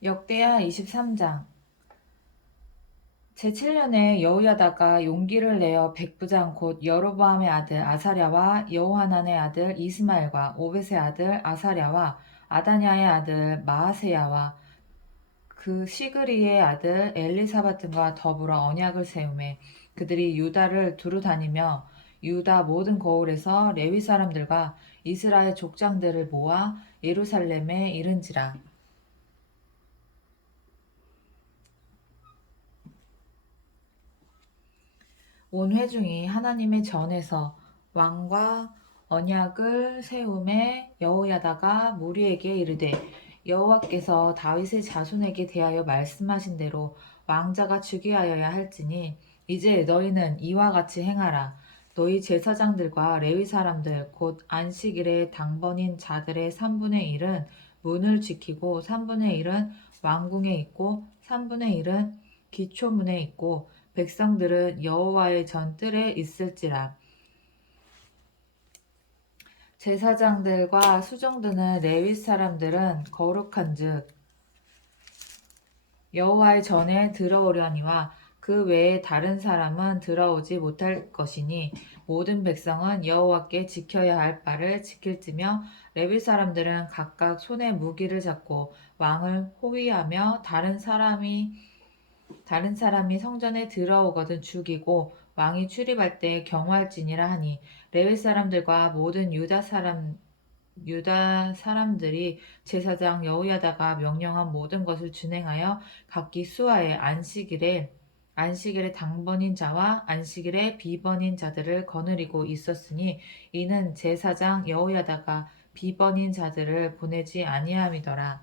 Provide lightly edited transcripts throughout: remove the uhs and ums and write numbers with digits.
역대하 23장. 제7년에 여호야다가 용기를 내어 백부장 곧 여로보암의 아들 아사랴와 여호하난의 아들 이스마엘과 오벳의 아들 아사랴와 아다냐의 아들 마아세야와 그 시그리의 아들 엘리사바튼과 더불어 언약을 세우매 그들이 유다를 두루 다니며 유다 모든 거울에서 레위 사람들과 이스라엘 족장들을 모아 예루살렘에 이른지라. 온 회중이 하나님의 전에서 왕과 언약을 세움에 여호야다가 무리에게 이르되 여호와께서 다윗의 자손에게 대하여 말씀하신 대로 왕자가 즉위하여야 할지니 이제 너희는 이와 같이 행하라. 너희 제사장들과 레위 사람들 곧 안식일에 당번인 자들의 3분의 1은 문을 지키고 3분의 1은 왕궁에 있고 3분의 1은 기초문에 있고 백성들은 여호와의 전 뜰에 있을지라. 제사장들과 수종드는 레위 사람들은 거룩한즉 여호와의 전에 들어오려니와 그 외에 다른 사람은 들어오지 못할 것이니 모든 백성은 여호와께 지켜야 할 바를 지킬지며 레위 사람들은 각각 손에 무기를 잡고 왕을 호위하며 다른 사람이 성전에 들어오거든 죽이고 왕이 출입할 때 경호할지니라 하니 레위 사람들과 모든 유다 사람들이 제사장 여호야다가 명령한 모든 것을 준행하여 각기 수하에 안식일에 당번인 자와 안식일에 비번인 자들을 거느리고 있었으니 이는 제사장 여호야다가 비번인 자들을 보내지 아니함이더라.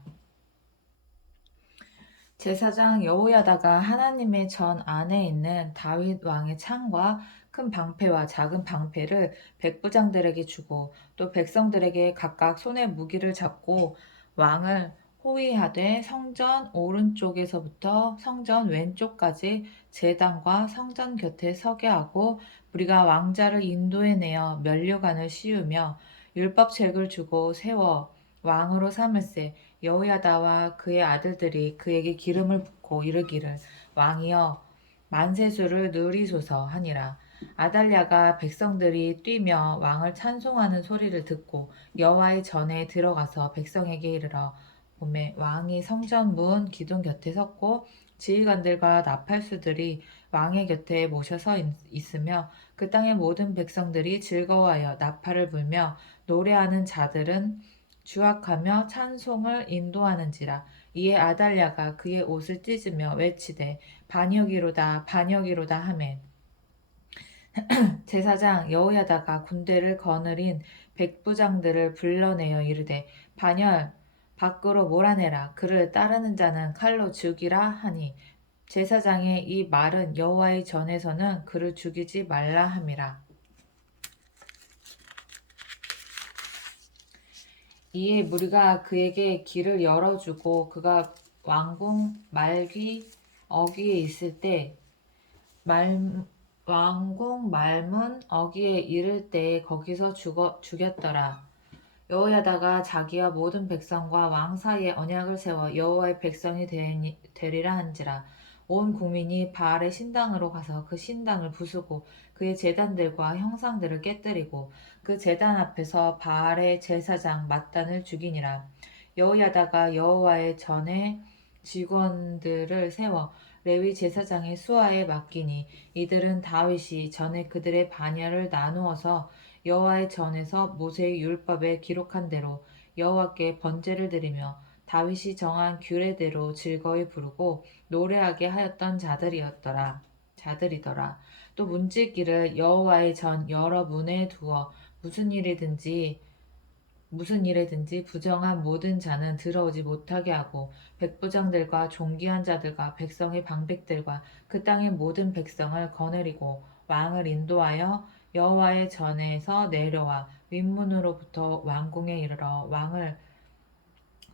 제사장 여호야다가 하나님의 전 안에 있는 다윗 왕의 창과 큰 방패와 작은 방패를 백부장들에게 주고 또 백성들에게 각각 손에 무기를 잡고 왕을 호위하되 성전 오른쪽에서부터 성전 왼쪽까지 제단과 성전 곁에 서게 하고 우리가 왕자를 인도해내어 면류관을 씌우며 율법책을 주고 세워 왕으로 삼을세. 여호야다와 그의 아들들이 그에게 기름을 붓고 이르기를 왕이여 만세수를 누리소서 하니라. 아달랴가 백성들이 뛰며 왕을 찬송하는 소리를 듣고 여호와의 전에 들어가서 백성에게 이르러 보매 왕이 성전 문 기둥 곁에 섰고 지휘관들과 나팔수들이 왕의 곁에 모셔 서 있으며 그 땅의 모든 백성들이 즐거워하여 나팔을 불며 노래하는 자들은 주악하며 찬송을 인도하는지라. 이에 아달랴가 그의 옷을 찢으며 외치되 반역이로다 반역이로다 하매 제사장 여호야다가 군대를 거느린 백부장들을 불러내어 이르되 반열 밖으로 몰아내라. 그를 따르는 자는 칼로 죽이라 하니 제사장의 이 말은 여호와의 전에서는 그를 죽이지 말라 함이라. 이에 무리가 그에게 길을 열어주고 그가 왕궁 말귀 어귀에 있을 때 왕궁 말문 어귀에 이를 때에 거기서 죽였더라. 여호야다가 자기와 모든 백성과 왕 사이에 언약을 세워 여호와의 백성이 되리라 한지라. 온 국민이 바알의 신당으로 가서 그 신당을 부수고 그의 제단들과 형상들을 깨뜨리고 그 제단 앞에서 바알의 제사장 mat단을 죽이니라. 여호야다가 여호와의 전에 직원들을 세워 레위 제사장의 수하에 맡기니 이들은 다윗이 전에 그들의 반열을 나누어서 여호와의 전에서 모세의 율법에 기록한 대로 여호와께 번제를 드리며 다윗이 정한 규례대로 즐거이 부르고 노래하게 하였던 자들이더라. 또 문지기를 여호와의 전 여러 문에 두어 무슨 일에든지 부정한 모든 자는 들어오지 못하게 하고 백부장들과 존귀한 자들과 백성의 방백들과 그 땅의 모든 백성을 거느리고 왕을 인도하여 여호와의 전에서 내려와 윗문으로부터 왕궁에 이르러 왕을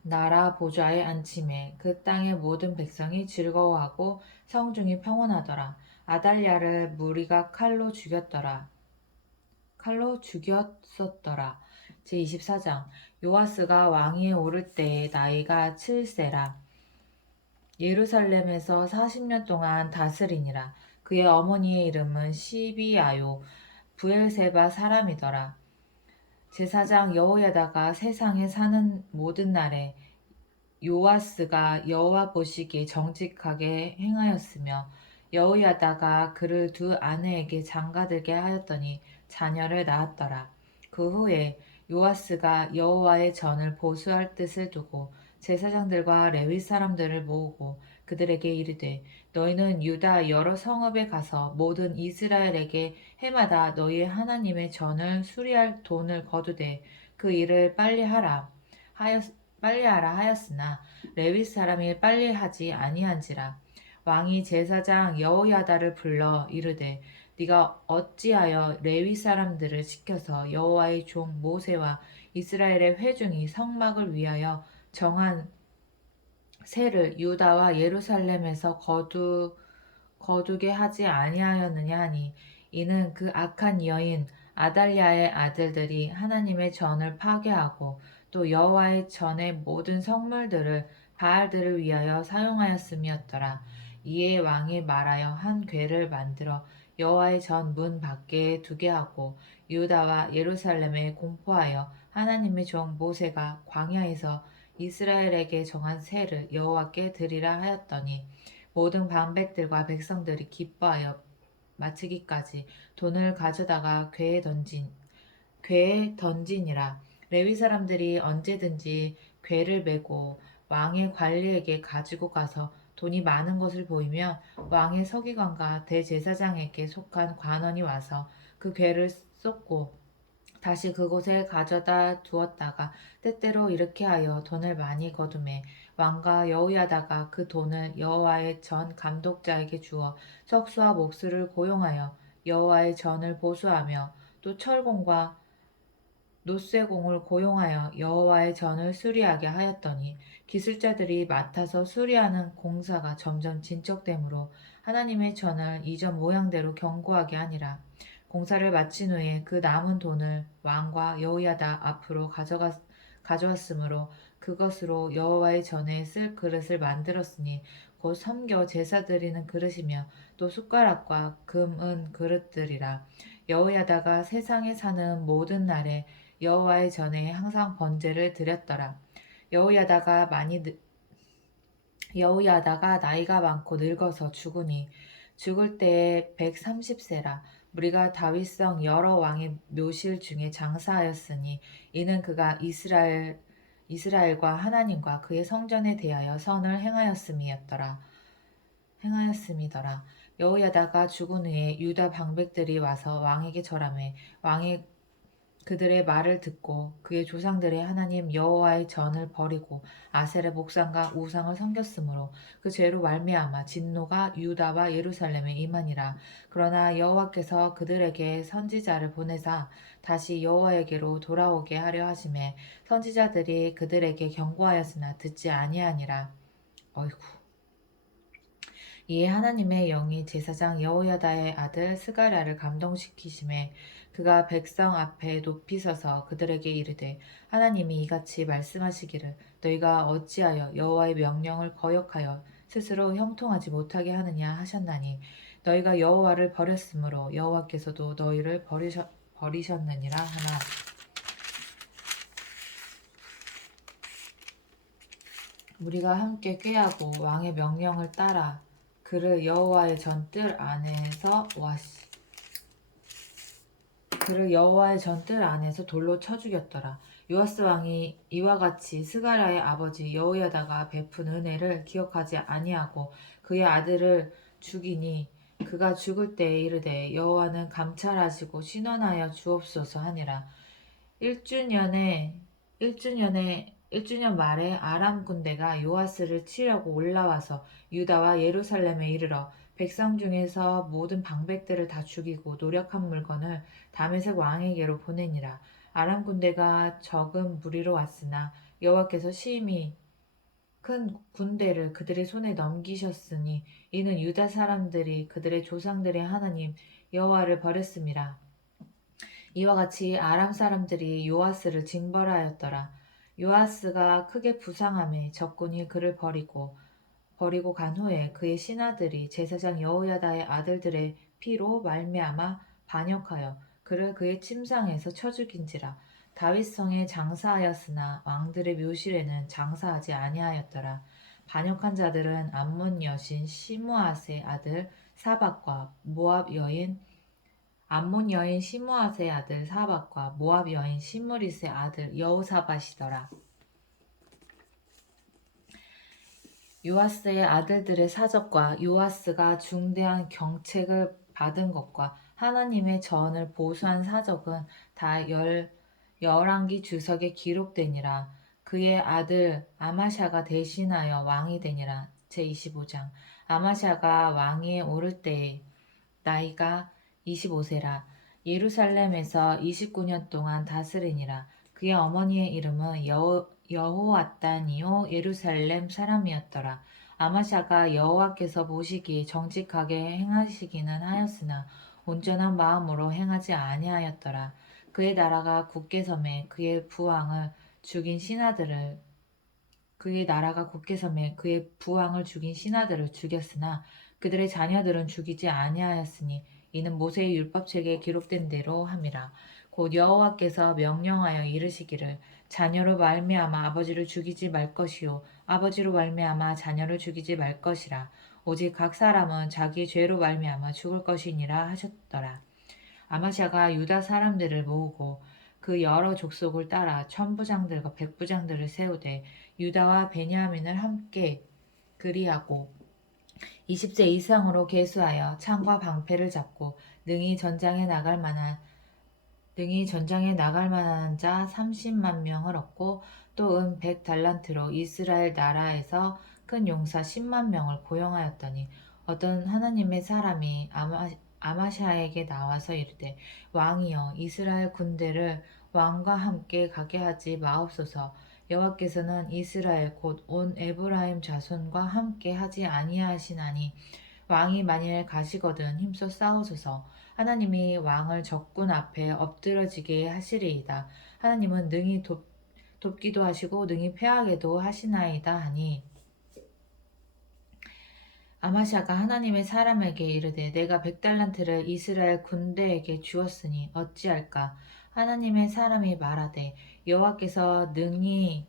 나라 보좌에 앉히매 그 땅의 모든 백성이 즐거워하고 성중이 평온하더라. 아달랴를 무리가 칼로 죽였었더라. 제24장 요아스가 왕위에 오를 때에 나이가 7세라. 예루살렘에서 40년 동안 다스리니라. 그의 어머니의 이름은 시비아요 부엘세바 사람이더라. 제사장 여호야다가 세상에 사는 모든 날에 요아스가 여호와 보시기에 정직하게 행하였으며 여호야다가 그를 두 아내에게 장가들게 하였더니 자녀를 낳았더라. 그 후에 요아스가 여호와의 전을 보수할 뜻을 두고 제사장들과 레위 사람들을 모으고 그들에게 이르되 너희는 유다 여러 성읍에 가서 모든 이스라엘에게 해마다 너희의 하나님의 전을 수리할 돈을 거두되 그 일을 빨리하라 하였으나 레위 사람이 빨리하지 아니한지라. 왕이 제사장 여호야다를 불러 이르되 네가 어찌하여 레위 사람들을 시켜서 여호와의 종 모세와 이스라엘의 회중이 성막을 위하여 정한 세를 유다와 예루살렘에서 거두게 하지 아니하였느냐 하니 이는 그 악한 여인 아달랴의 아들들이 하나님의 전을 파괴하고 또 여호와의 전의 모든 성물들을 바알들을 위하여 사용하였음이었더라. 이에 왕이 말하여 한 궤를 만들어 여호와의 전 문 밖에 두게 하고 유다와 예루살렘에 공포하여 하나님의 종 모세가 광야에서 이스라엘에게 정한 세를 여호와께 드리라 하였더니 모든 방백들과 백성들이 기뻐하여 마치기까지 돈을 가져다가 궤에 던지니라. 레위 사람들이 언제든지 궤를 메고 왕의 관리에게 가지고 가서 돈이 많은 것을 보이면 왕의 서기관과 대제사장에게 속한 관원이 와서 그 궤를 쏟고 다시 그곳에 가져다 두었다가 때때로 이렇게 하여 돈을 많이 거두매 왕과 여호야다가 그 돈을 여호와의 전 감독자에게 주어 석수와 목수를 고용하여 여호와의 전을 보수하며 또 철공과 노쇠공을 고용하여 여호와의 전을 수리하게 하였더니 기술자들이 맡아서 수리하는 공사가 점점 진척되므로 하나님의 전을 이전 모양대로 견고하게 하니라. 공사를 마친 후에 그 남은 돈을 왕과 여호야다 앞으로 가져왔으므로 그것으로 여호와의 전에 쓸 그릇을 만들었으니 곧 섬겨 제사 드리는 그릇이며 또 숟가락과 금, 은 그릇들이라. 여호야다가 세상에 사는 모든 날에 여호와의 전에 항상 번제를 드렸더라. 여호야다가 여호야다가 나이가 많고 늙어서 죽을 때에 130세라. 우리가 다윗성 여러 왕의 묘실 중에 장사하였으니 이는 그가 이스라엘과 하나님과 그의 성전에 대하여 선을 행하였음이더라. 여호야다가 죽은 후에 유다 방백들이 와서 왕에게 절하매 왕이 그들의 말을 듣고 그의 조상들의 하나님 여호와의 전을 버리고 아셀의 목상과 우상을 섬겼으므로 그 죄로 말미암아 진노가 유다와 예루살렘에 임하니라. 그러나 여호와께서 그들에게 선지자를 보내사 다시 여호와에게로 돌아오게 하려 하심에 선지자들이 그들에게 경고하였으나 듣지 아니하니라. 어이구. 이에 하나님의 영이 제사장 여호야다의 아들 스가랴를 감동시키심에 그가 백성 앞에 높이 서서 그들에게 이르되 하나님이 이같이 말씀하시기를 너희가 어찌하여 여호와의 명령을 거역하여 스스로 형통하지 못하게 하느냐 하셨나니 너희가 여호와를 버렸으므로 여호와께서도 너희를 버리셨느니라 하나. 우리가 함께 꾀하고 왕의 명령을 따라 그를 여호와의 전뜰 안에서 돌로 쳐 죽였더라. 요아스 왕이 이와 같이 스가랴의 아버지 여호야다가 베푼 은혜를 기억하지 아니하고 그의 아들을 죽이니 그가 죽을 때에 이르되 여호와는 감찰하시고 신원하여 주옵소서 하니라. 1주년 말에 아람 군대가 요아스를 치려고 올라와서 유다와 예루살렘에 이르러 백성 중에서 모든 방백들을 다 죽이고 노력한 물건을 다메섹 왕에게로 보내니라. 아람 군대가 적은 무리로 왔으나 여호와께서 심히 큰 군대를 그들의 손에 넘기셨으니 이는 유다 사람들이 그들의 조상들의 하나님 여호와를 버렸음이라. 이와 같이 아람 사람들이 요아스를 징벌하였더라. 요아스가 크게 부상함에 적군이 그를 버리고 간 후에 그의 신하들이 제사장 여호야다의 아들들의 피로 말미암아 반역하여 그를 그의 침상에서 쳐 죽인지라. 다윗성에 장사하였으나 왕들의 묘실에는 장사하지 아니하였더라. 반역한 자들은 암몬 여신 시므앗의 아들 사박과 모압 여인 암몬 여인 시므앗의 아들 사박과 모압 여인 시므릿의 아들 여호사밧이더라. 요아스의 아들들의 사적과 요아스가 중대한 경책을 받은 것과 하나님의 전을 보수한 사적은 다 열왕기 주석에 기록되니라. 그의 아들 아마샤가 대신하여 왕이 되니라. 제25장. 아마샤가 왕위에 오를 때에 나이가 25세라. 예루살렘에서 29년 동안 다스리니라. 그의 어머니의 이름은 여호앗단이요 예루살렘 사람이었더라. 아마샤가 여호와께서 보시기에 정직하게 행하시기는 하였으나 온전한 마음으로 행하지 아니하였더라. 그의 나라가 굳게 섬에 그의 부왕을 죽인 신하들을 죽였으나 그들의 자녀들은 죽이지 아니하였으니 이는 모세의 율법책에 기록된 대로 함이라. 곧 여호와께서 명령하여 이르시기를 자녀로 말미암아 아버지를 죽이지 말 것이요 아버지로 말미암아 자녀를 죽이지 말 것이라. 오직 각 사람은 자기 죄로 말미암아 죽을 것이니라 하셨더라. 아마샤가 유다 사람들을 모으고 그 여러 족속을 따라 천부장들과 백부장들을 세우되 유다와 베냐민을 함께 그리하고 20세 이상으로 계수하여 창과 방패를 잡고 능히 전장에 나갈 만한 자 30만 명을 얻고 또 은 100달란트로 이스라엘 나라에서 큰 용사 10만 명을 고용하였더니 어떤 하나님의 사람이 아마샤에게 나와서 이르되 왕이여 이스라엘 군대를 왕과 함께 가게 하지 마옵소서. 여호와께서는 이스라엘 곧 온 에브라임 자손과 함께 하지 아니하시나니 왕이 만일 가시거든 힘써 싸우소서. 하나님이 왕을 적군 앞에 엎드러지게 하시리이다. 하나님은 능히 돕기도 하시고 능히 패하게도 하시나이다 하니 아마샤가 하나님의 사람에게 이르되 내가 100달란트를 이스라엘 군대에게 주었으니 어찌할까. 하나님의 사람이 말하되 여호와께서 능히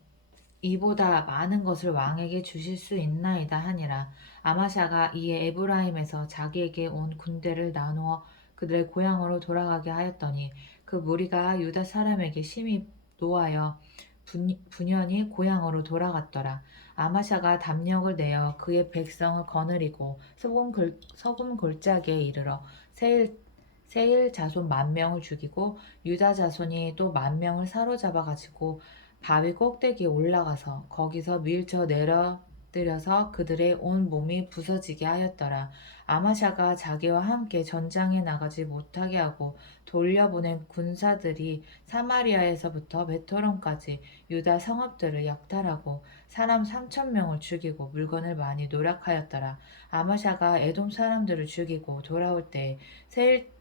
이보다 많은 것을 왕에게 주실 수 있나이다 하니라. 아마샤가 이에 에브라임에서 자기에게 온 군대를 나누어 그들의 고향으로 돌아가게 하였더니 그 무리가 유다 사람에게 심히 노하여 분연히 고향으로 돌아갔더라. 아마샤가 담력을 내어 그의 백성을 거느리고 소금 골짜기에 이르러 세일 자손 10,000명을 죽이고 유다 자손이 또 10,000명을 사로잡아 가지고 바위 꼭대기에 올라가서 거기서 밀쳐 내려뜨려서 그들의 온 몸이 부서지게 하였더라. 아마샤가 자기와 함께 전장에 나가지 못하게 하고 돌려보낸 군사들이 사마리아에서부터 베토론까지 유다 성읍들을 약탈하고 사람 3,000명을 죽이고 물건을 많이 노략하였더라. 아마샤가 에돔 사람들을 죽이고 돌아올 때 세일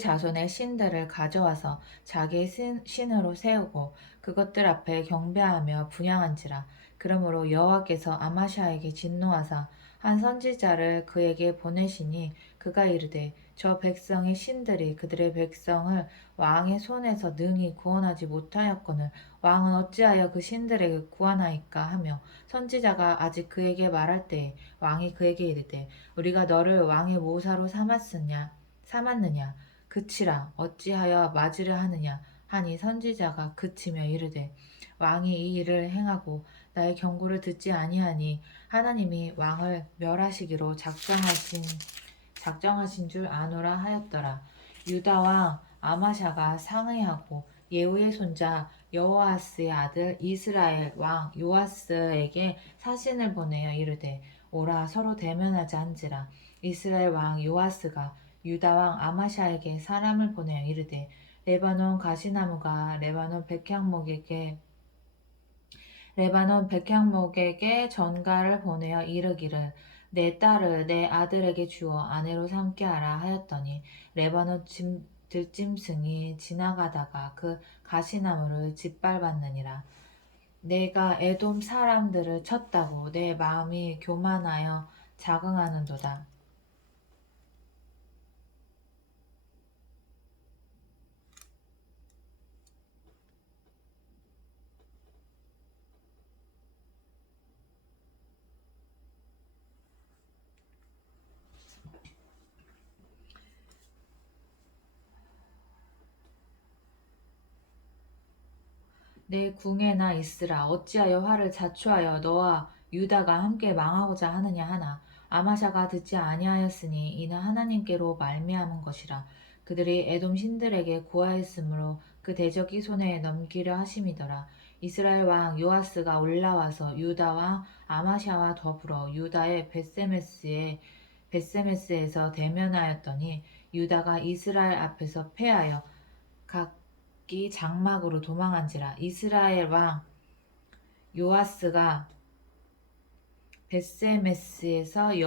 자손의 신들을 가져와서 자기의 신으로 세우고 그것들 앞에 경배하며 분향한지라. 그러므로 여호와께서 아마샤에게 진노하사 한 선지자를 그에게 보내시니 그가 이르되 저 백성의 신들이 그들의 백성을 왕의 손에서 능히 구원하지 못하였거늘 왕은 어찌하여 그 신들에게 구하나이까 하며 선지자가 아직 그에게 말할 때에 왕이 그에게 이르되 우리가 너를 왕의 모사로 삼았느냐 그치라 어찌하여 맞으려 하느냐 하니 선지자가 그치며 이르되 왕이 이 일을 행하고 나의 경고를 듣지 아니하니 하나님이 왕을 멸하시기로 작정하신 줄 아노라 하였더라. 유다 왕 아마샤가 상의하고 예후의 손자 여호아스의 아들 이스라엘 왕 요아스에게 사신을 보내어 이르되 오라 서로 대면하자 한지라. 이스라엘 왕 요아스가 유다 왕 아마샤에게 사람을 보내어 이르되 레바논 가시나무가 레바논 백향목에게 전가를 보내어 이르기를 내 딸을 내 아들에게 주어 아내로 삼게 하라 하였더니 레바논 들짐승이 지나가다가 그 가시나무를 짓밟았느니라. 내가 에돔 사람들을 쳤다고 내 마음이 교만하여 자긍하는도다. 내 궁에나 있으라. 어찌하여 화를 자초하여 너와 유다가 함께 망하고자 하느냐 하나. 아마샤가 듣지 아니하였으니 이는 하나님께로 말미암은 것이라. 그들이 에돔 신들에게 구하였으므로 그 대적이 손에 넘기려 하심이더라. 이스라엘 왕 요아스가 올라와서 유다 왕 아마샤와 더불어 유다의 벳세메스에서 대면하였더니 유다가 이스라엘 앞에서 패하여 각기 장막으로 도망한지라. 이스라엘 왕 요아스가 벳세메스에서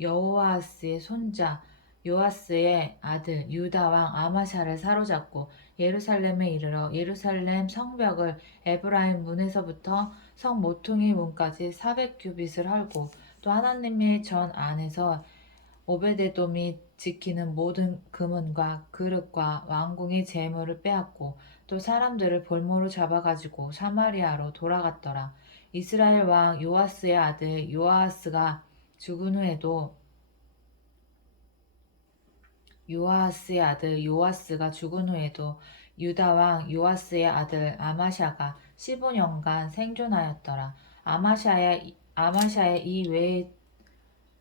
여호아스의 손자 요아스의 아들 유다 왕 아마샤를 사로잡고 예루살렘에 이르러 예루살렘 성벽을 에브라임 문에서부터 성 모퉁이 문까지 400규빗을 헐고 또 하나님의 전 안에서 오베데돔이 지키는 모든 금은과 그릇과 왕궁의 재물을 빼앗고 또 사람들을 볼모로 잡아가지고 사마리아로 돌아갔더라. 이스라엘 왕 요아스의 아들 요아스가 죽은 후에도 유다 왕 요아스의 아들 아마샤가 15년간 생존하였더라. 아마샤의 이 외에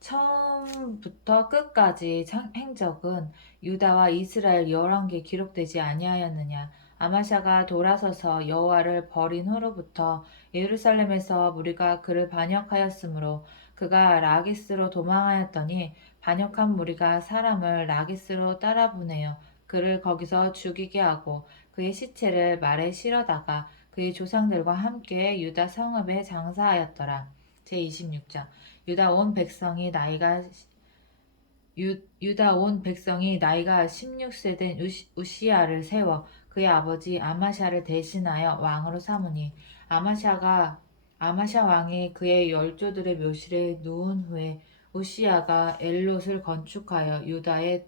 처음부터 끝까지 행적은 유다와 이스라엘 열왕기에 기록되지 아니하였느냐. 아마샤가 돌아서서 여호와를 버린 후로부터 예루살렘에서 무리가 그를 반역하였으므로 그가 라기스로 도망하였더니 반역한 무리가 사람을 라기스로 따라 보내어 그를 거기서 죽이게 하고 그의 시체를 말에 실어다가 그의 조상들과 함께 유다 성읍에 장사하였더라. 제26장 유다 온 백성이 나이가 16세 된 우시야를 세워 그의 아버지 아마샤를 대신하여 왕으로 삼으니 아마샤 왕이 그의 열조들의 묘실에 누운 후에 우시야가 엘롯을 건축하여 유다에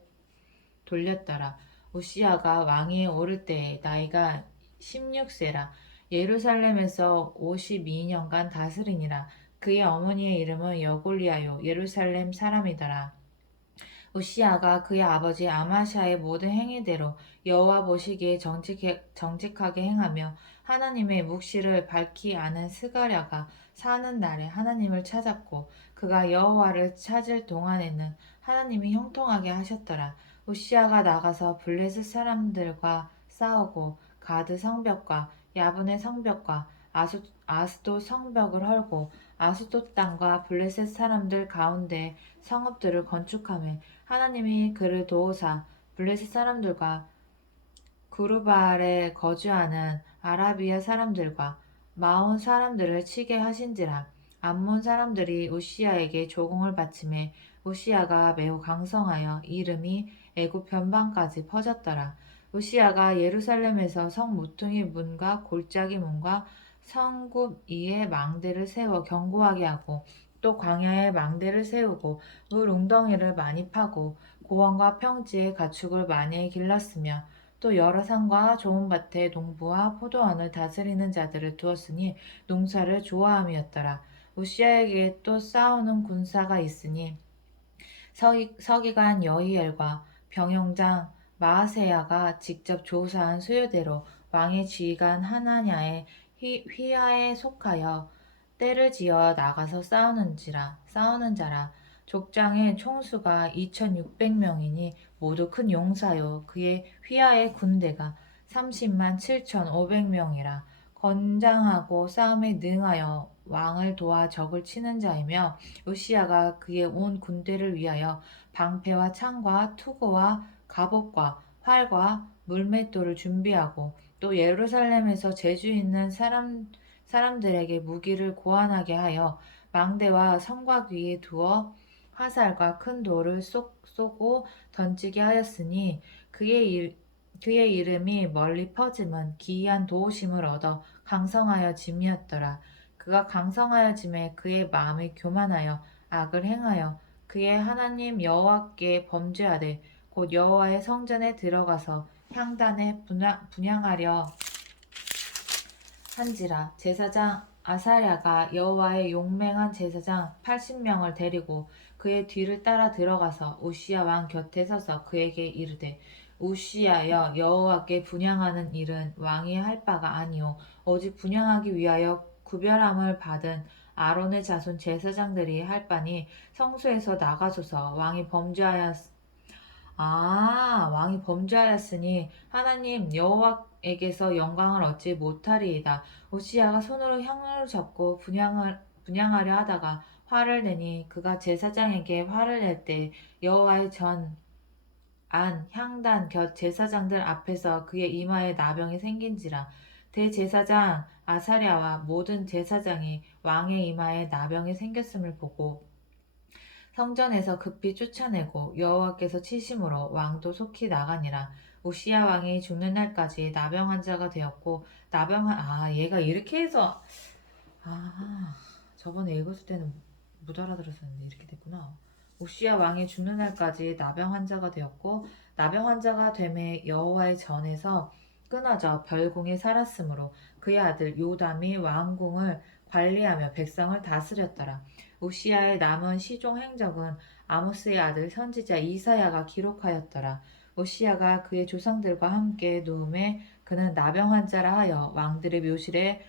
돌렸더라. 우시야가 왕위에 오를 때에 나이가 16세라. 예루살렘에서 52년간 다스리니라. 그의 어머니의 이름은 여골리아요 예루살렘 사람이더라. 우시야가 그의 아버지 아마샤의 모든 행위대로 여호와 보시기에 정직하게 행하며 하나님의 묵시를 밝히 아는 스가랴가 사는 날에 하나님을 찾았고 그가 여호와를 찾을 동안에는 하나님이 형통하게 하셨더라. 우시야가 나가서 블레셋 사람들과 싸우고 가드 성벽과 야분의 성벽과 아스돗 성벽을 헐고 아스돗 땅과 블레셋 사람들 가운데 성읍들을 건축하며 하나님이 그를 도우사 블레셋 사람들과 구르바알에 거주하는 아라비아 사람들과 마온 사람들을 치게 하신지라. 암몬 사람들이 우시야에게 조공을 바치매 우시야가 매우 강성하여 이름이 애굽 변방까지 퍼졌더라. 우시야가 예루살렘에서 성 모퉁이 문과 골짜기 문과 성굽 위에 망대를 세워 견고하게 하고 또 광야에 망대를 세우고 물 웅덩이를 많이 파고 고원과 평지에 가축을 많이 길렀으며 또 여러 산과 좋은 밭에 농부와 포도원을 다스리는 자들을 두었으니 농사를 좋아함이었더라. 우시야에게 또 싸우는 군사가 있으니 서기관 여히엘과 병영장 마아세야가 직접 조사한 수요대로 왕의 지휘관 하나냐의 휘하에 속하여 떼를 지어 나가서 싸우는 자라. 족장의 총수가 2600명이니 모두 큰 용사요 그의 휘하의 군대가 30만 7500명이라. 건장하고 싸움에 능하여 왕을 도와 적을 치는 자이며 요시야가 그의 온 군대를 위하여 방패와 창과 투구와 갑옷과 활과 물맷돌을 준비하고 또 예루살렘에서 재주 있는 사람들에게 무기를 고안하게 하여 망대와 성곽 위에 두어 화살과 큰 돌을 쏘고 던지게 하였으니 그의 이름이 멀리 퍼짐은 기이한 도우심을 얻어 강성하여 짐이었더라. 그가 강성하여 짐에 그의 마음이 교만하여 악을 행하여 그의 하나님 여호와께 범죄하되 곧 여호와의 성전에 들어가서 향단에 분향하려 한지라. 제사장 아사랴가 여호와의 용맹한 제사장 80명을 데리고 그의 뒤를 따라 들어가서 우시야 왕 곁에 서서 그에게 이르되 우시야여, 여호와께 분향하는 일은 왕이 할 바가 아니요 오직 분향하기 위하여 구별함을 받은 아론의 자손 제사장들이 할 바니 성소에서 나가소서. 왕이 범죄하였으니 하나님 여호와에게서 영광을 얻지 못하리이다. 우시야가 손으로 향로를 잡고 분향하려 하다가 화를 내니 그가 제사장에게 화를 낼 때 여호와의 전 안 향단 곁 제사장들 앞에서 그의 이마에 나병이 생긴지라. 대제사장 아사랴와 모든 제사장이 왕의 이마에 나병이 생겼음을 보고 성전에서 급히 쫓아내고 여호와께서 치심으로 왕도 속히 나가니라. 우시야 왕이 죽는 날까지 나병 환자가 되었고 얘가 이렇게 해서 저번에 읽었을 때는 못 알아들었었는데 이렇게 됐구나. 우시야 왕이 죽는 날까지 나병 환자가 되었고 나병 환자가 되매 여호와의 전에서 끊어져 별궁에 살았으므로 그의 아들 요담이 왕궁을 관리하며 백성을 다스렸더라. 우시야의 남은 시종 행적은 아모스의 아들 선지자 이사야가 기록하였더라. 우시야가 그의 조상들과 함께 누움에 그는 나병 환자라 하여 왕들의 묘실에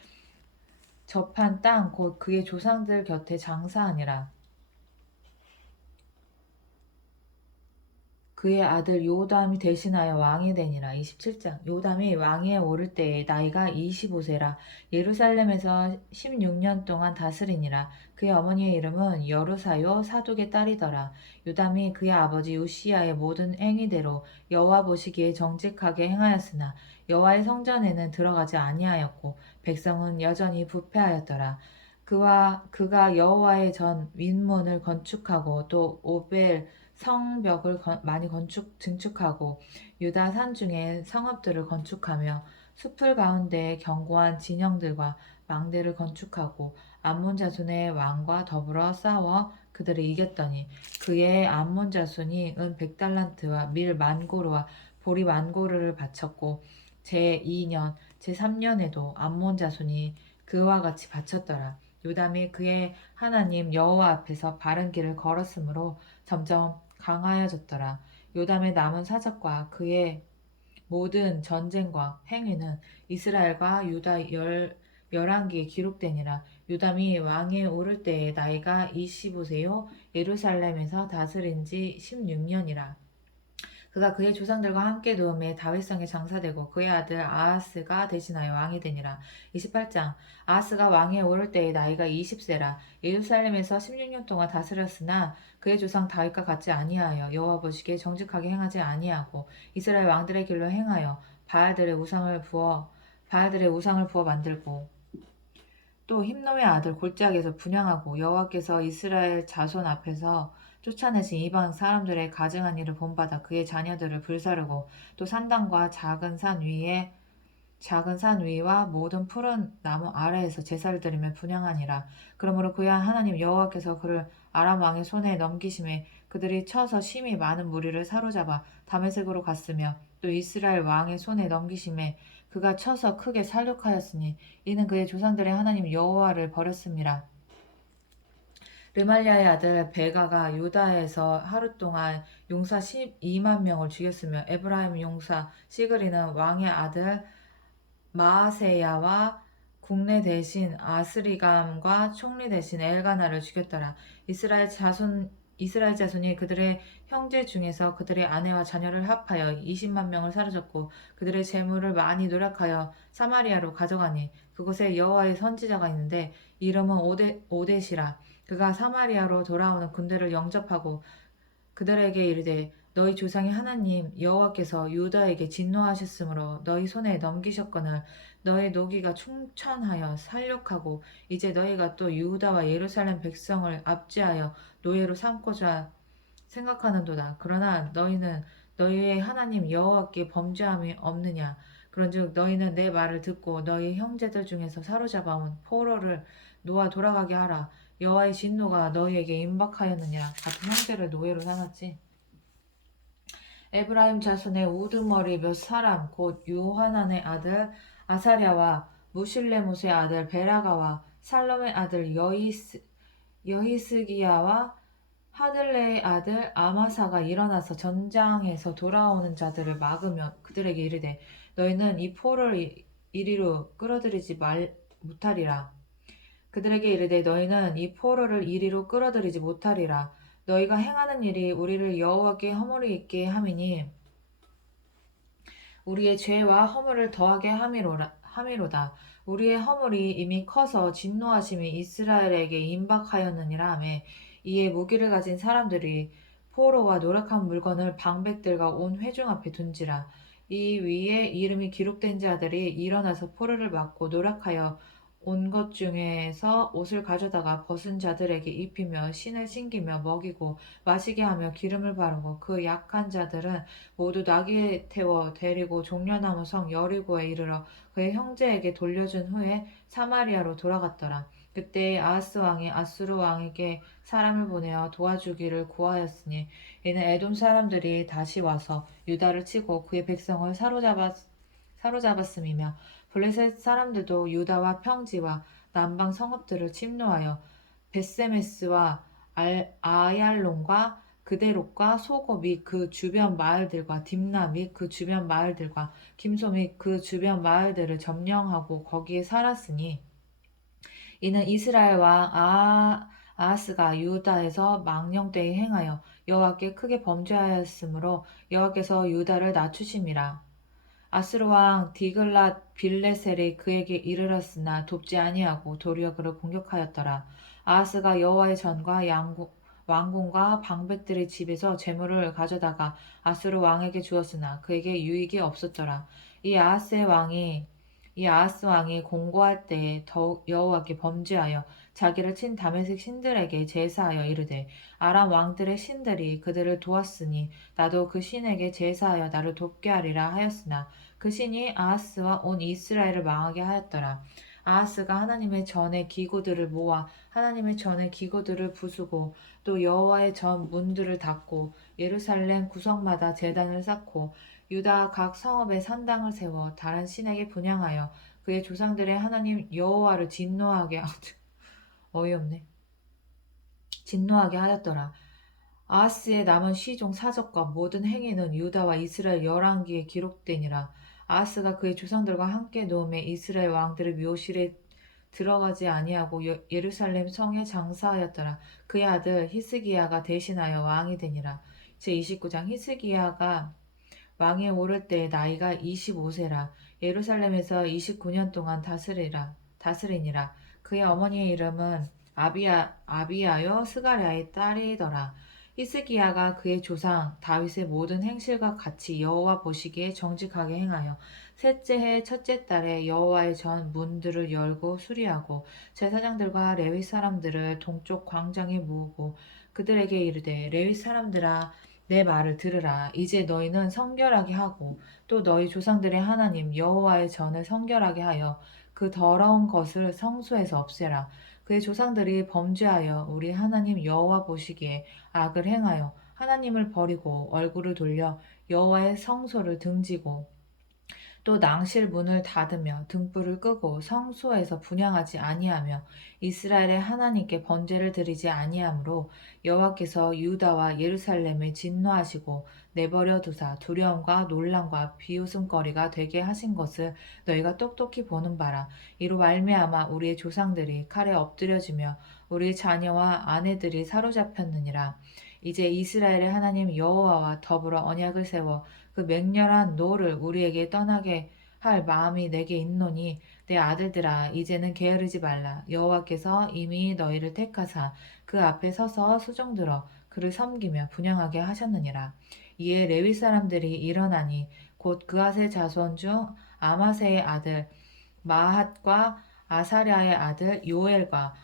접한 땅 곧 그의 조상들 곁에 장사하니라. 그의 아들 요담이 대신하여 왕이 되니라. 27장. 요담이 왕위에 오를 때에 나이가 25세라. 예루살렘에서 16년 동안 다스리니라. 그의 어머니의 이름은 여루사요 사독의 딸이더라. 요담이 그의 아버지 우시야의 모든 행위대로 여호와 보시기에 정직하게 행하였으나 여호와의 성전에는 들어가지 아니하였고 백성은 여전히 부패하였더라. 그가 여호와의 전 윗문을 건축하고 또 오벨 성벽을 많이 증축하고 유다 산중에 성읍들을 건축하며 숲을 가운데 견고한 진영들과 망대를 건축하고 암몬 자손의 왕과 더불어 싸워 그들을 이겼더니 그의 암몬 자손이 은 100달란트와 밀 만고르와 보리 만고르를 바쳤고 제2년 제3년에도 암몬 자손이 그와 같이 바쳤더라. 요담이 그의 하나님 여호와 앞에서 바른 길을 걸었으므로 점점 강하여졌더라. 요담의 남은 사적과 그의 모든 전쟁과 행위는 이스라엘과 유다 11기에 기록되니라. 요담이 왕에 오를 때에 나이가 25세요 예루살렘에서 다스린 지 16년이라. 그가 그의 조상들과 함께 누움에 다윗성에 장사되고 그의 아들 아하스가 대신하여 왕이 되니라. 28장. 아하스가 왕에 오를 때의 나이가 20세라. 예루살렘에서 16년 동안 다스렸으나 그의 조상 다윗과 같지 아니하여 여호와 보시기에 정직하게 행하지 아니하고 이스라엘 왕들의 길로 행하여 바알들의 우상을 부어 만들고 또 힘놈의 아들 골짜기에서 분향하고 여호와께서 이스라엘 자손 앞에서 쫓아내신 이방 사람들의 가증한 일을 본받아 그의 자녀들을 불사르고 또 산당과 작은 산 위와 모든 푸른 나무 아래에서 제사를 드리며 분향하니라. 그러므로 그의 하나님 여호와께서 그를 아람 왕의 손에 넘기심에 그들이 쳐서 심히 많은 무리를 사로잡아 다메섹으로 갔으며 또 이스라엘 왕의 손에 넘기심에 그가 쳐서 크게 살육하였으니 이는 그의 조상들의 하나님 여호와를 버렸음이라. 르말리아의 아들 베가가 유다에서 하루 동안 용사 12만 명을 죽였으며 에브라임 용사 시그리는 왕의 아들 마아세야와 국내 대신 아스리감과 총리 대신 엘가나를 죽였더라. 이스라엘 자손이 그들의 형제 중에서 그들의 아내와 자녀를 합하여 20만 명을 사로잡고 그들의 재물을 많이 노력하여 사마리아로 가져가니 그곳에 여호와의 선지자가 있는데 이름은 오뎃이라. 그가 사마리아로 돌아오는 군대를 영접하고 그들에게 이르되 너희 조상의 하나님 여호와께서 유다에게 진노하셨으므로 너희 손에 넘기셨거늘 너희 노기가 충천하여 살육하고 이제 너희가 또 유다와 예루살렘 백성을 압제하여 노예로 삼고자 생각하는도다. 그러나 너희는 너희의 하나님 여호와께 범죄함이 없느냐? 그런즉 너희는 내 말을 듣고 너희 형제들 중에서 사로잡아온 포로를 놓아 돌아가게 하라. 여호와의 진노가 너희에게 임박하였느니라. 같은 형제를 노예로 삼았지. 에브라임 자손의 우두머리 몇 사람 곧 요하난의 아들 아사랴와 무실레못의 아들 베라가와 살롬의 아들 여히스기야와 하들레의 아들 아마사가 일어나서 전장에서 돌아오는 자들을 막으며 그들에게 이르되 너희는 이 포를 이리로 끌어들이지 못하리라. 그들에게 이르되 너희는 이 포로를 이리로 끌어들이지 못하리라. 너희가 행하는 일이 우리를 여호와께 허물이 있게 함이니 우리의 죄와 허물을 더하게 함이로다. 우리의 허물이 이미 커서 진노하심이 이스라엘에게 임박하였느니라 하며 이에 무기를 가진 사람들이 포로와 노력한 물건을 방백들과 온 회중 앞에 둔지라. 이 위에 이름이 기록된 자들이 일어나서 포로를 막고 노력하여 온 것 중에서 옷을 가져다가 벗은 자들에게 입히며 신을 신기며 먹이고 마시게 하며 기름을 바르고 그 약한 자들은 모두 나귀에 태워 데리고 종려나무 성 여리고에 이르러 그의 형제에게 돌려준 후에 사마리아로 돌아갔더라. 그때 아하스 왕이 아수르 왕에게 사람을 보내어 도와주기를 구하였으니 이는 에돔 사람들이 다시 와서 유다를 치고 그의 백성을 사로잡았음이며 블레셋 사람들도 유다와 평지와 남방 성읍들을 침노하여 벳세메스와 아얄론과 그대롯과 소고 및 그 주변 마을들과 딥나 및 그 주변 마을들과 김소 및 그 주변 마을들을 점령하고 거기에 살았으니 이는 이스라엘 왕 아하스가 유다에서 망령되이 행하여 여호와께 크게 범죄하였으므로 여호와께서 유다를 낮추심이라. 아스루 왕 디글랏 빌레셀이 그에게 이르렀으나 돕지 아니하고 도리어 그를 공격하였더라. 아하스가 여호와의 전과 왕궁과 방백들의 집에서 재물을 가져다가 아스루 왕에게 주었으나 그에게 유익이 없었더라. 이 아하스 왕이 공고할 때에 더욱 여호와께 범죄하여 자기를 친 다메섹 신들에게 제사하여 이르되 아람 왕들의 신들이 그들을 도왔으니 나도 그 신에게 제사하여 나를 돕게 하리라 하였으나 그 신이 아하스와 온 이스라엘을 망하게 하였더라. 아하스가 하나님의 전의 기구들을 모아 하나님의 전의 기구들을 부수고 또 여호와의 전 문들을 닫고 예루살렘 구석마다 제단을 쌓고 유다 각 성읍에 산당을 세워 다른 신에게 분향하여 그의 조상들의 하나님 여호와를 어이없네. 진노하게 하였더라. 아하스의 남은 시종 사적과 모든 행위는 유다와 이스라엘 열왕기에 기록되니라. 아하스가 그의 조상들과 함께 노음에 이스라엘 왕들의 묘실에 들어가지 아니하고 예루살렘 성에 장사하였더라. 그의 아들 히스기야가 대신하여 왕이 되니라. 제29장 히스기야가 왕에 오를 때 나이가 25세라. 예루살렘에서 29년 동안 다스리니라. 그의 어머니의 이름은 아비야여 스가랴의 딸이더라. 히스기야가 그의 조상 다윗의 모든 행실과 같이 여호와 보시기에 정직하게 행하여 셋째 해 첫째 달에 여호와의 전 문들을 열고 수리하고 제사장들과 레위 사람들을 동쪽 광장에 모으고 그들에게 이르되 레위 사람들아 내 말을 들으라. 이제 너희는 성결하게 하고 또 너희 조상들의 하나님 여호와의 전을 성결하게 하여 그 더러운 것을 성소에서 없애라. 그의 조상들이 범죄하여 우리 하나님 여호와 보시기에 악을 행하여 하나님을 버리고 얼굴을 돌려 여호와의 성소를 등지고 또 낭실 문을 닫으며 등불을 끄고 성소에서 분향하지 아니하며 이스라엘의 하나님께 번제를 드리지 아니하므로 여호와께서 유다와 예루살렘을 진노하시고 내버려 두사 두려움과 놀람과 비웃음거리가 되게 하신 것을 너희가 똑똑히 보는 바라. 이로 말미암아 우리의 조상들이 칼에 엎드려지며 우리 자녀와 아내들이 사로잡혔느니라. 이제 이스라엘의 하나님 여호와와 더불어 언약을 세워 그 맹렬한 노를 우리에게 떠나게 할 마음이 내게 있노니 내 아들들아 이제는 게으르지 말라. 여호와께서 이미 너희를 택하사 그 앞에 서서 수종들어 그를 섬기며 분향하게 하셨느니라. 이에 레위 사람들이 일어나니 곧 그앗의 자손 중 아마세의 아들 마핫과 아사랴의 아들 요엘과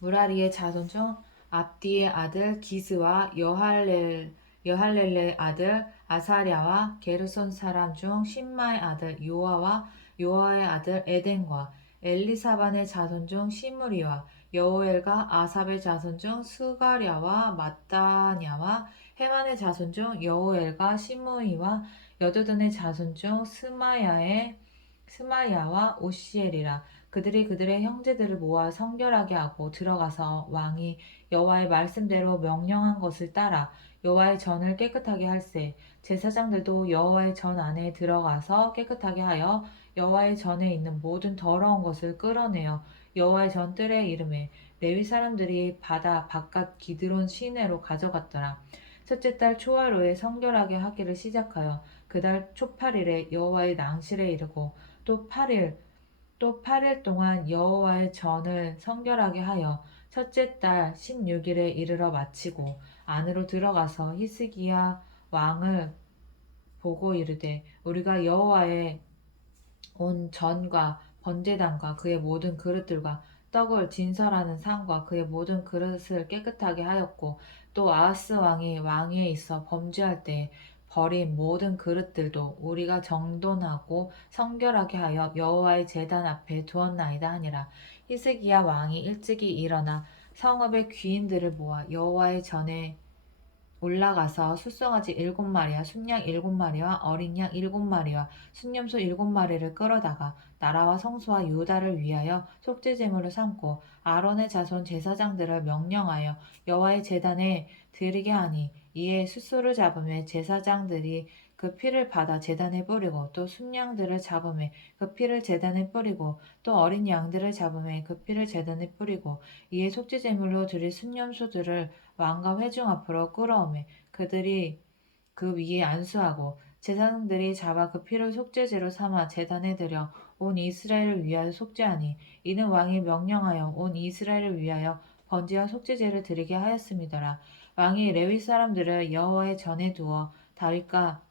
무라리의 자손 중 압디의 아들 기스와 여할렐의 여할렐레의 아들 아사랴와 게르손 사람 중 신마의 아들 요아와 요아의 아들 에덴과 엘리사반의 자손 중 시므리와 여호엘과 아삽의 자손 중 스가랴와 마따냐와 헤만의 자손 중 여호엘과 시므이와 여두둔의 자손 중 스마야와 오시엘이라. 그들이 그들의 형제들을 모아 성결하게 하고 들어가서 왕이 여호와의 말씀대로 명령한 것을 따라 여호와의 전을 깨끗하게 할세. 제사장들도 여호와의 전 안에 들어가서 깨끗하게 하여 여호와의 전에 있는 모든 더러운 것을 끌어내어 여호와의 전 뜰에 이름에 레위 사람들이 바다 바깥 기드론 시내로 가져갔더라. 첫째 달 초하루에 성결하게 하기를 시작하여 그달 초팔일에 여호와의 낭실에 이르고 또 8일 동안 여호와의 전을 성결하게 하여 첫째 달 16일에 이르러 마치고 안으로 들어가서 히스기야 왕을 보고 이르되 우리가 여호와의 온 전과 번제단과 그의 모든 그릇들과 떡을 진설하는 상과 그의 모든 그릇을 깨끗하게 하였고 또 아하스 왕이 왕위에 있어 범죄할 때에 버린 모든 그릇들도 우리가 정돈하고 성결하게 하여 여호와의 제단 앞에 두었나이다 하니라. 히스기야 왕이 일찍이 일어나 성읍의 귀인들을 모아 여호와의 전에 올라가서 숫송아지 7마리와 순양 7마리와 어린 양 7마리와 순념소 7마리를 끌어다가 나라와 성소와 유다를 위하여 속죄제물로 삼고 아론의 자손 제사장들을 명령하여 여호와의 제단에 드리게 하니 이에 숫소를 잡음에 제사장들이 그 피를 받아 제단에 뿌리고 또 순양들을 잡음에 그 피를 제단에 뿌리고 또 어린 양들을 잡음에 그 피를 제단에 뿌리고 이에 속죄제물로 드릴 순념소들을 왕과 회중 앞으로 끌어오매 그들이 그 위에 안수하고 제사장들이 잡아 그 피를 속죄제로 삼아 제단에 들여 온 이스라엘을 위하여 속죄하니 이는 왕이 명령하여 온 이스라엘을 위하여 번제와 속죄제를 드리게 하였음이더라. 왕이 레위 사람들을 여호와의 전에 두어 다윗과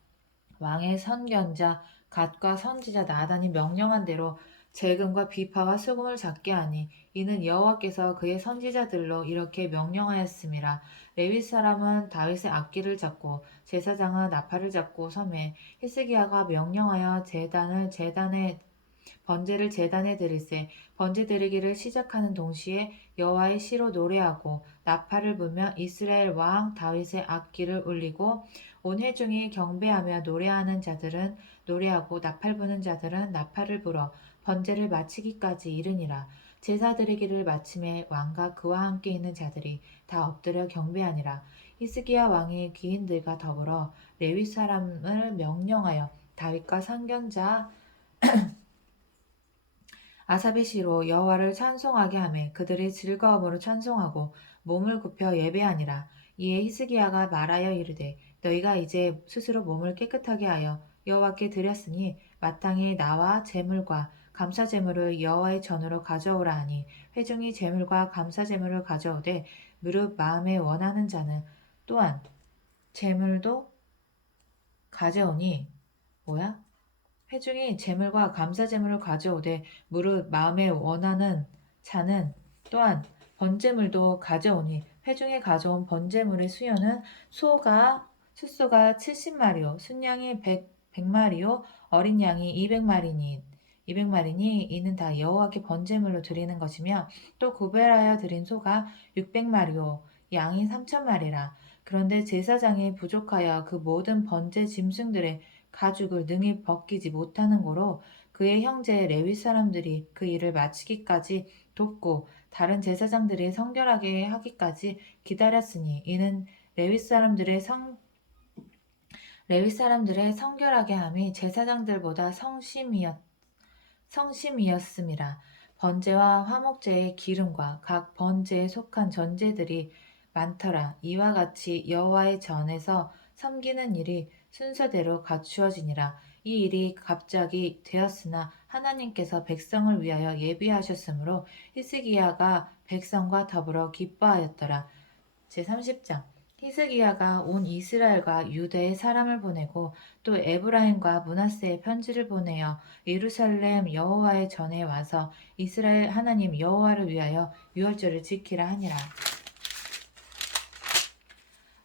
왕의 선견자 갓과 선지자 나단이 명령한 대로 재금과 비파와 수금을 잡게 하니 이는 여호와께서 그의 선지자들로 이렇게 명령하였음이라. 레위 사람은 다윗의 악기를 잡고 제사장은 나팔을 잡고 섬에 히스기야가 명령하여 제단에 번제를 제단에 드릴세. 번제 드리기를 시작하는 동시에 여호와의 시로 노래하고 나팔을 불며 이스라엘 왕 다윗의 악기를 울리고 온 회중이 경배하며 노래하는 자들은 노래하고 나팔 부는 자들은 나팔을 불어 번제를 마치기까지 이르니라. 제사 드리기를 마침에 왕과 그와 함께 있는 자들이 다 엎드려 경배하니라. 히스기야 왕이 귀인들과 더불어 레위 사람을 명령하여 다윗과 상견자 아삽의 시로 여호와를 찬송하게 하매 그들이 즐거움으로 찬송하고 몸을 굽혀 예배하니라. 이에 히스기야가 말하여 이르되 너희가 이제 스스로 몸을 깨끗하게 하여 여호와께 드렸으니 마땅히 나와 제물과 감사 제물을 여호와의 전으로 가져오라 하니 회중이 제물과 감사 제물을 가져오되 무릇 마음에 원하는 자는 또한 제물도 가져오니 뭐야? 회중이 제물과 감사 제물을 가져오되 무릇 마음에 원하는 자는 또한 번제물도 가져오니 회중에 가져온 번제물의 수요는 숫소가 70마리요 순양이 100마리요 어린 양이 200마리니 이는 다 여호와께 번제물로 드리는 것이며 또 구별하여 드린 소가 600마리요 양이 3,000마리라. 그런데 제사장이 부족하여 그 모든 번제 짐승들의 가죽을 능히 벗기지 못하는 고로 그의 형제 레위 사람들이 그 일을 마치기까지 돕고 다른 제사장들이 성결하게 하기까지 기다렸으니 이는 레위 사람들의 성결하게 함이 제사장들보다 성심이었음이라. 번제와 화목제의 기름과 각 번제에 속한 전제들이 많더라. 이와 같이 여호와의 전에서 섬기는 일이 순서대로 갖추어지니라. 이 일이 갑자기 되었으나 하나님께서 백성을 위하여 예비하셨으므로 히스기야가 백성과 더불어 기뻐하였더라. 제30장 히스기야가 온 이스라엘과 유대에 사람을 보내고 또 에브라임과 므낫세에 편지를 보내어 예루살렘 여호와의 전에 와서 이스라엘 하나님 여호와를 위하여 유월절을 지키라 하니라.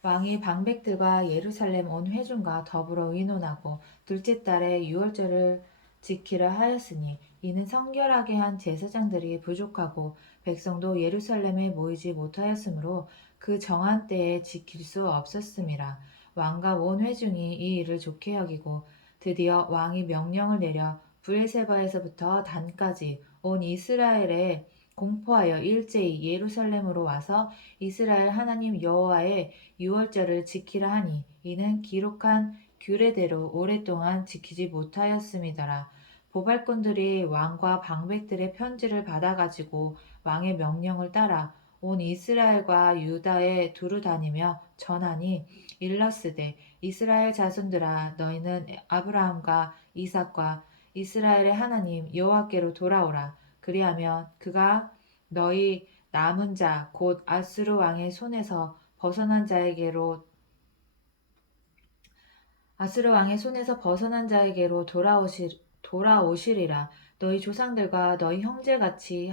왕이 방백들과 예루살렘 온 회중과 더불어 의논하고 둘째 달에 유월절을 지키려 하였으니 이는 성결하게 한 제사장들이 부족하고 백성도 예루살렘에 모이지 못하였으므로 그 정한 때에 지킬 수 없었음이라. 왕과 온 회중이 이 일을 좋게 여기고 드디어 왕이 명령을 내려 브엘세바에서부터 단까지 온 이스라엘에 공포하여 일제히 예루살렘으로 와서 이스라엘 하나님 여호와의 유월절을 지키라 하니 이는 기록한 규례대로 오랫동안 지키지 못하였음이더라. 보발꾼들이 왕과 방백들의 편지를 받아가지고 왕의 명령을 따라 온 이스라엘과 유다에 두루 다니며 전하니 일러스되 이스라엘 자손들아 너희는 아브라함과 이삭과 이스라엘의 하나님 여호와께로 돌아오라. 그리하면 그가 너희 남은 자 곧 아수르 왕의 손에서 벗어난 자에게로 돌아오시리라. 너희 조상들과 너희 형제같이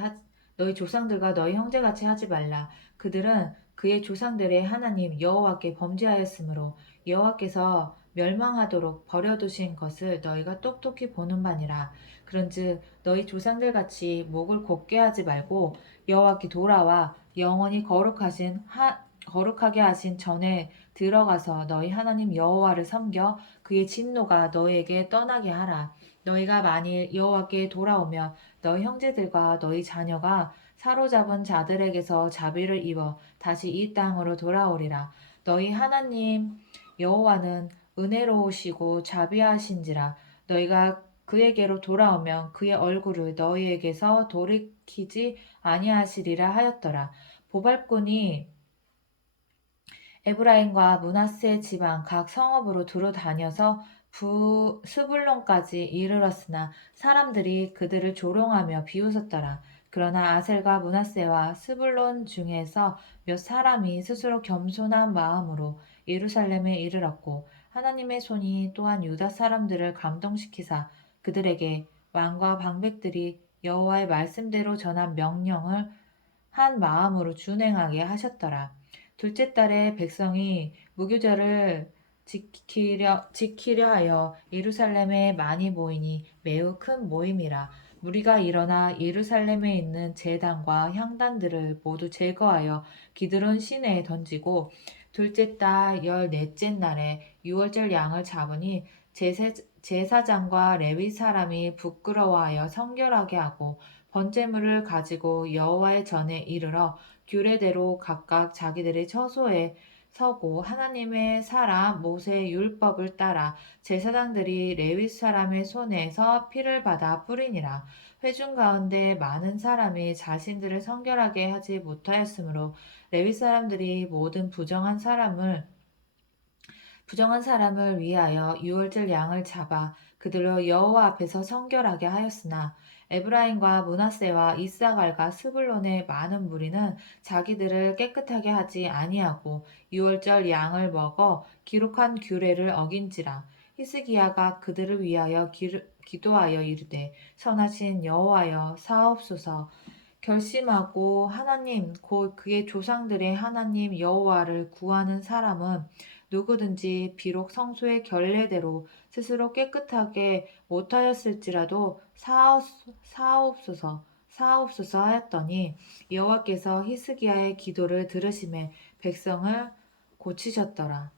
하지 말라. 그들은 그의 조상들의 하나님 여호와께 범죄하였으므로 여호와께서 멸망하도록 버려두신 것을 너희가 똑똑히 보는 바니라. 그런즉 너희 조상들같이 목을 곧게 하지 말고 여호와께 돌아와 영원히 거룩하게 하신 전에 들어가서 너희 하나님 여호와를 섬겨 그의 진노가 너희에게 떠나게 하라. 너희가 만일 여호와께 돌아오면 너희 형제들과 너희 자녀가 사로잡은 자들에게서 자비를 입어 다시 이 땅으로 돌아오리라. 너희 하나님 여호와는 은혜로우시고 자비하신지라. 너희가 그에게로 돌아오면 그의 얼굴을 너희에게서 돌이키지 아니하시리라 하였더라. 보발꾼이 에브라임과 므낫세 지방 각 성읍으로 두루 다녀서 스불론까지 이르렀으나 사람들이 그들을 조롱하며 비웃었더라. 그러나 아셀과 므낫세와 스불론 중에서 몇 사람이 스스로 겸손한 마음으로 예루살렘에 이르렀고 하나님의 손이 또한 유다 사람들을 감동시키사 그들에게 왕과 방백들이 여호와의 말씀대로 전한 명령을 한 마음으로 준행하게 하셨더라. 둘째 달에 백성이 무교절을 지키려 하여 예루살렘에 많이 모이니 매우 큰 모임이라. 무리가 일어나 예루살렘에 있는 제단과 향단들을 모두 제거하여 기드론 시내에 던지고 둘째 달 14째 날에 유월절 양을 잡으니 제사장과 레위 사람이 부끄러워하여 성결하게 하고 번제물을 가지고 여호와의 전에 이르러 규례대로 각각 자기들의 처소에 서고 하나님의 사람 모세의 율법을 따라 제사장들이 레위 사람의 손에서 피를 받아 뿌리니라. 회중 가운데 많은 사람이 자신들을 성결하게 하지 못하였으므로 레위 사람들이 모든 부정한 사람을 위하여 유월절 양을 잡아 그들로 여호와 앞에서 성결하게 하였으나 에브라임과 므낫세와 이사갈과 스불론의 많은 무리는 자기들을 깨끗하게 하지 아니하고 유월절 양을 먹어 기록한 규례를 어긴지라. 히스기야가 그들을 위하여 기도하여 이르되 선하신 여호와여 사옵소서. 결심하고 하나님 곧 그의 조상들의 하나님 여호와를 구하는 사람은 누구든지 비록 성소의 결례대로 스스로 깨끗하게 못하였을지라도 사옵소서 하였더니 여호와께서 히스기야의 기도를 들으심에 백성을 고치셨더라.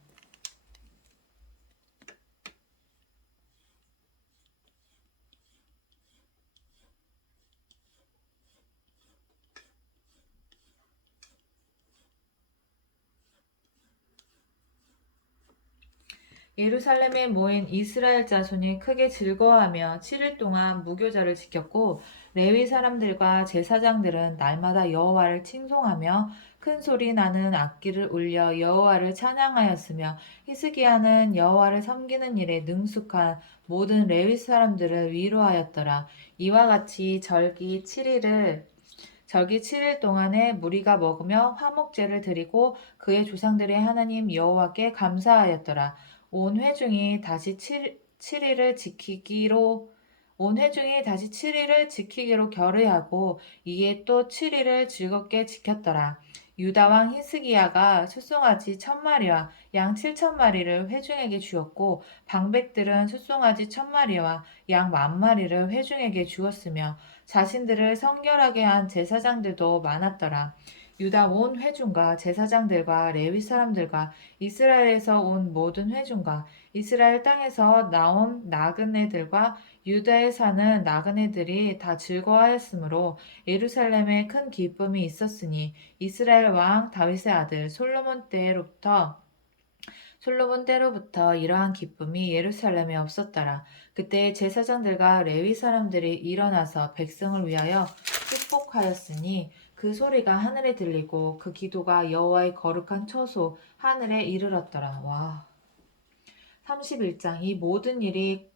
예루살렘에 모인 이스라엘 자손이 크게 즐거워하며 7일 동안 무교절을 지켰고 레위 사람들과 제사장들은 날마다 여호와를 칭송하며 큰 소리 나는 악기를 울려 여호와를 찬양하였으며 히스기야는 여호와를 섬기는 일에 능숙한 모든 레위 사람들을 위로하였더라. 이와 같이 절기 7일 동안에 무리가 먹으며 화목제를 드리고 그의 조상들의 하나님 여호와께 감사하였더라. 온 회중이 다시 7일을 지키기로 온 회중이 다시 7일을 지키기로 결의하고 이에 또 7일을 즐겁게 지켰더라. 유다 왕 히스기야가 숫송아지 1,000마리와 양 7,000마리를 회중에게 주었고 방백들은 숫송아지 1,000마리와 양 10,000마리를 회중에게 주었으며 자신들을 성결하게 한 제사장들도 많았더라. 유다 온 회중과 제사장들과 레위 사람들과 이스라엘에서 온 모든 회중과 이스라엘 땅에서 나온 나그네들과 유다에 사는 나그네들이 다 즐거워하였으므로 예루살렘에 큰 기쁨이 있었으니 이스라엘 왕 다윗의 아들 솔로몬 때로부터 이러한 기쁨이 예루살렘에 없었더라. 그때 제사장들과 레위 사람들이 일어나서 백성을 위하여 축복하였으니 그 소리가 하늘에 들리고 그 기도가 여호와의 거룩한 처소 하늘에 이르렀더라. 와. 31장 이 모든 일이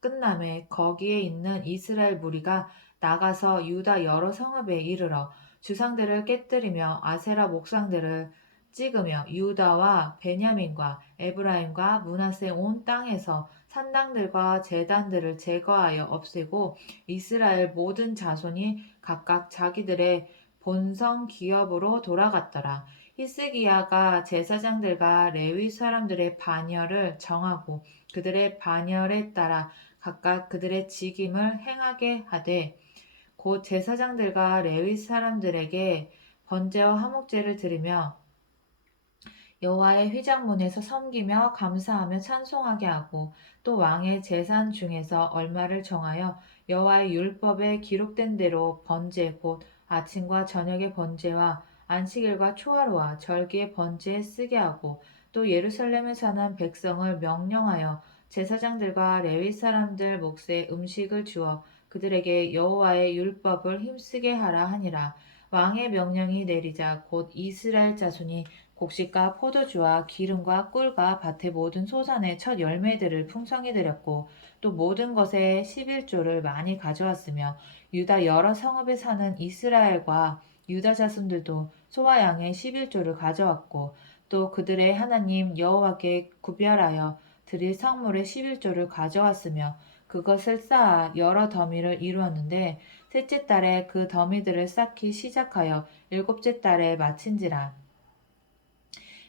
끝남에 거기에 있는 이스라엘 무리가 나가서 유다 여러 성읍에 이르러 주상들을 깨뜨리며 아세라 목상들을 찍으며 유다와 베냐민과 에브라임과 므낫세 온 땅에서 산당들과 제단들을 제거하여 없애고 이스라엘 모든 자손이 각각 자기들의 본성 기업으로 돌아갔더라. 히스기야가 제사장들과 레위 사람들의 반열을 정하고 그들의 반열에 따라 각각 그들의 직임을 행하게 하되 곧 제사장들과 레위 사람들에게 번제와 화목제를 드리며 여호와의 휘장문에서 섬기며 감사하며 찬송하게 하고 또 왕의 재산 중에서 얼마를 정하여 여호와의 율법에 기록된 대로 번제 곧 아침과 저녁의 번제와 안식일과 초하루와 절기의 번제에 쓰게 하고 또 예루살렘에 사는 백성을 명령하여 제사장들과 레위 사람들 몫에 음식을 주어 그들에게 여호와의 율법을 힘쓰게 하라 하니라. 왕의 명령이 내리자 곧 이스라엘 자손이 곡식과 포도주와 기름과 꿀과 밭의 모든 소산의 첫 열매들을 풍성히 드렸고 또 모든 것에 11조를 많이 가져왔으며 유다 여러 성읍에 사는 이스라엘과 유다 자손들도 소와 양의 11조를 가져왔고 또 그들의 하나님 여호와께 구별하여 드릴 성물의 11조를 가져왔으며 그것을 쌓아 여러 더미를 이루었는데 셋째 달에 그 더미들을 쌓기 시작하여 일곱째 달에 마친지라.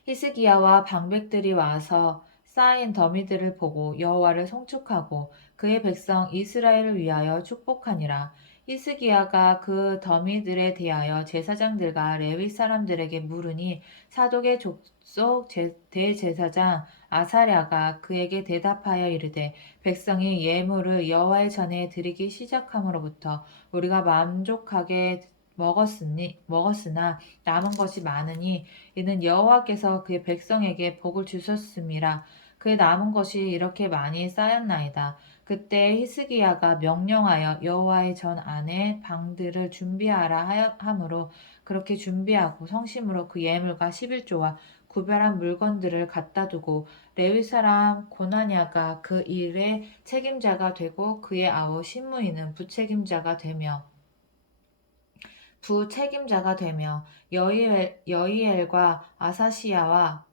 히스기야와 방백들이 와서 쌓인 더미들을 보고 여호와를 송축하고 그의 백성 이스라엘을 위하여 축복하니라. 히스기야가 그 더미들에 대하여 제사장들과 레위 사람들에게 물으니 사독의 족속 대제사장 아사랴가 그에게 대답하여 이르되 백성이 예물을 여호와의 전에 드리기 시작함으로부터 우리가 만족하게 먹었으나 남은 것이 많으니 이는 여호와께서 그의 백성에게 복을 주셨음이라. 그의 남은 것이 이렇게 많이 쌓였나이다. 그때 히스기야가 명령하여 여호와의 전 안에 방들을 준비하라 하므로 그렇게 준비하고 성심으로 그 예물과 11조와 구별한 물건들을 갖다 두고 레위 사람 고나냐가 그 일의 책임자가 되고 그의 아우 신무이는 부책임자가 되며 여이엘과 아사시야와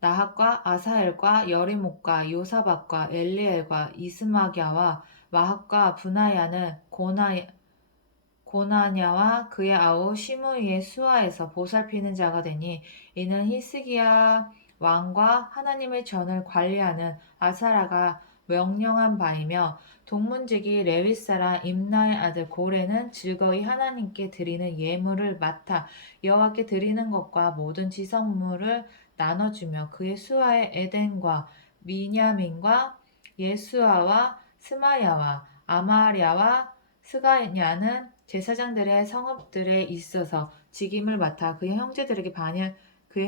나핫과 아사엘과 여리목과 요사박과 엘리엘과 이스마갸와 마핫과 브나야는 고나냐와 그의 아우 시므이의 수하에서 보살피는 자가 되니 이는 히스기야 왕과 하나님의 전을 관리하는 아사라가 명령한 바이며 동문지기 레위 사람 임나의 아들 고레는 즐거이 하나님께 드리는 예물을 맡아 여호와께 드리는 것과 모든 지성물을 나눠주며 그의 수하의 에덴과 미냐민과 예수아와 스마야와 아마랴와 스가냐는 제사장들의 성읍들에 있어서 직임을 맡아 그의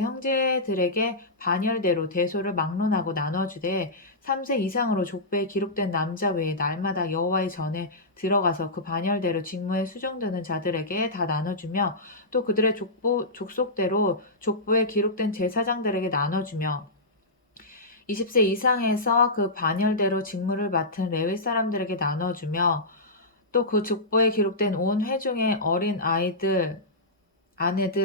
형제들에게 반열대로 대소를 막론하고 나눠주되 3세 이상으로 족보에 기록된 남자 외에 날마다 여호와의 전에 들어가서 그 반열대로 직무에 수종되는 자들에게 다 나눠주며 또 그들의 족속대로 족보에 기록된 제사장들에게 나눠주며 20세 이상에서 그 반열대로 직무를 맡은 레위 사람들에게 나눠주며 또 그 족보에 기록된 온 회중의 어린 아내들,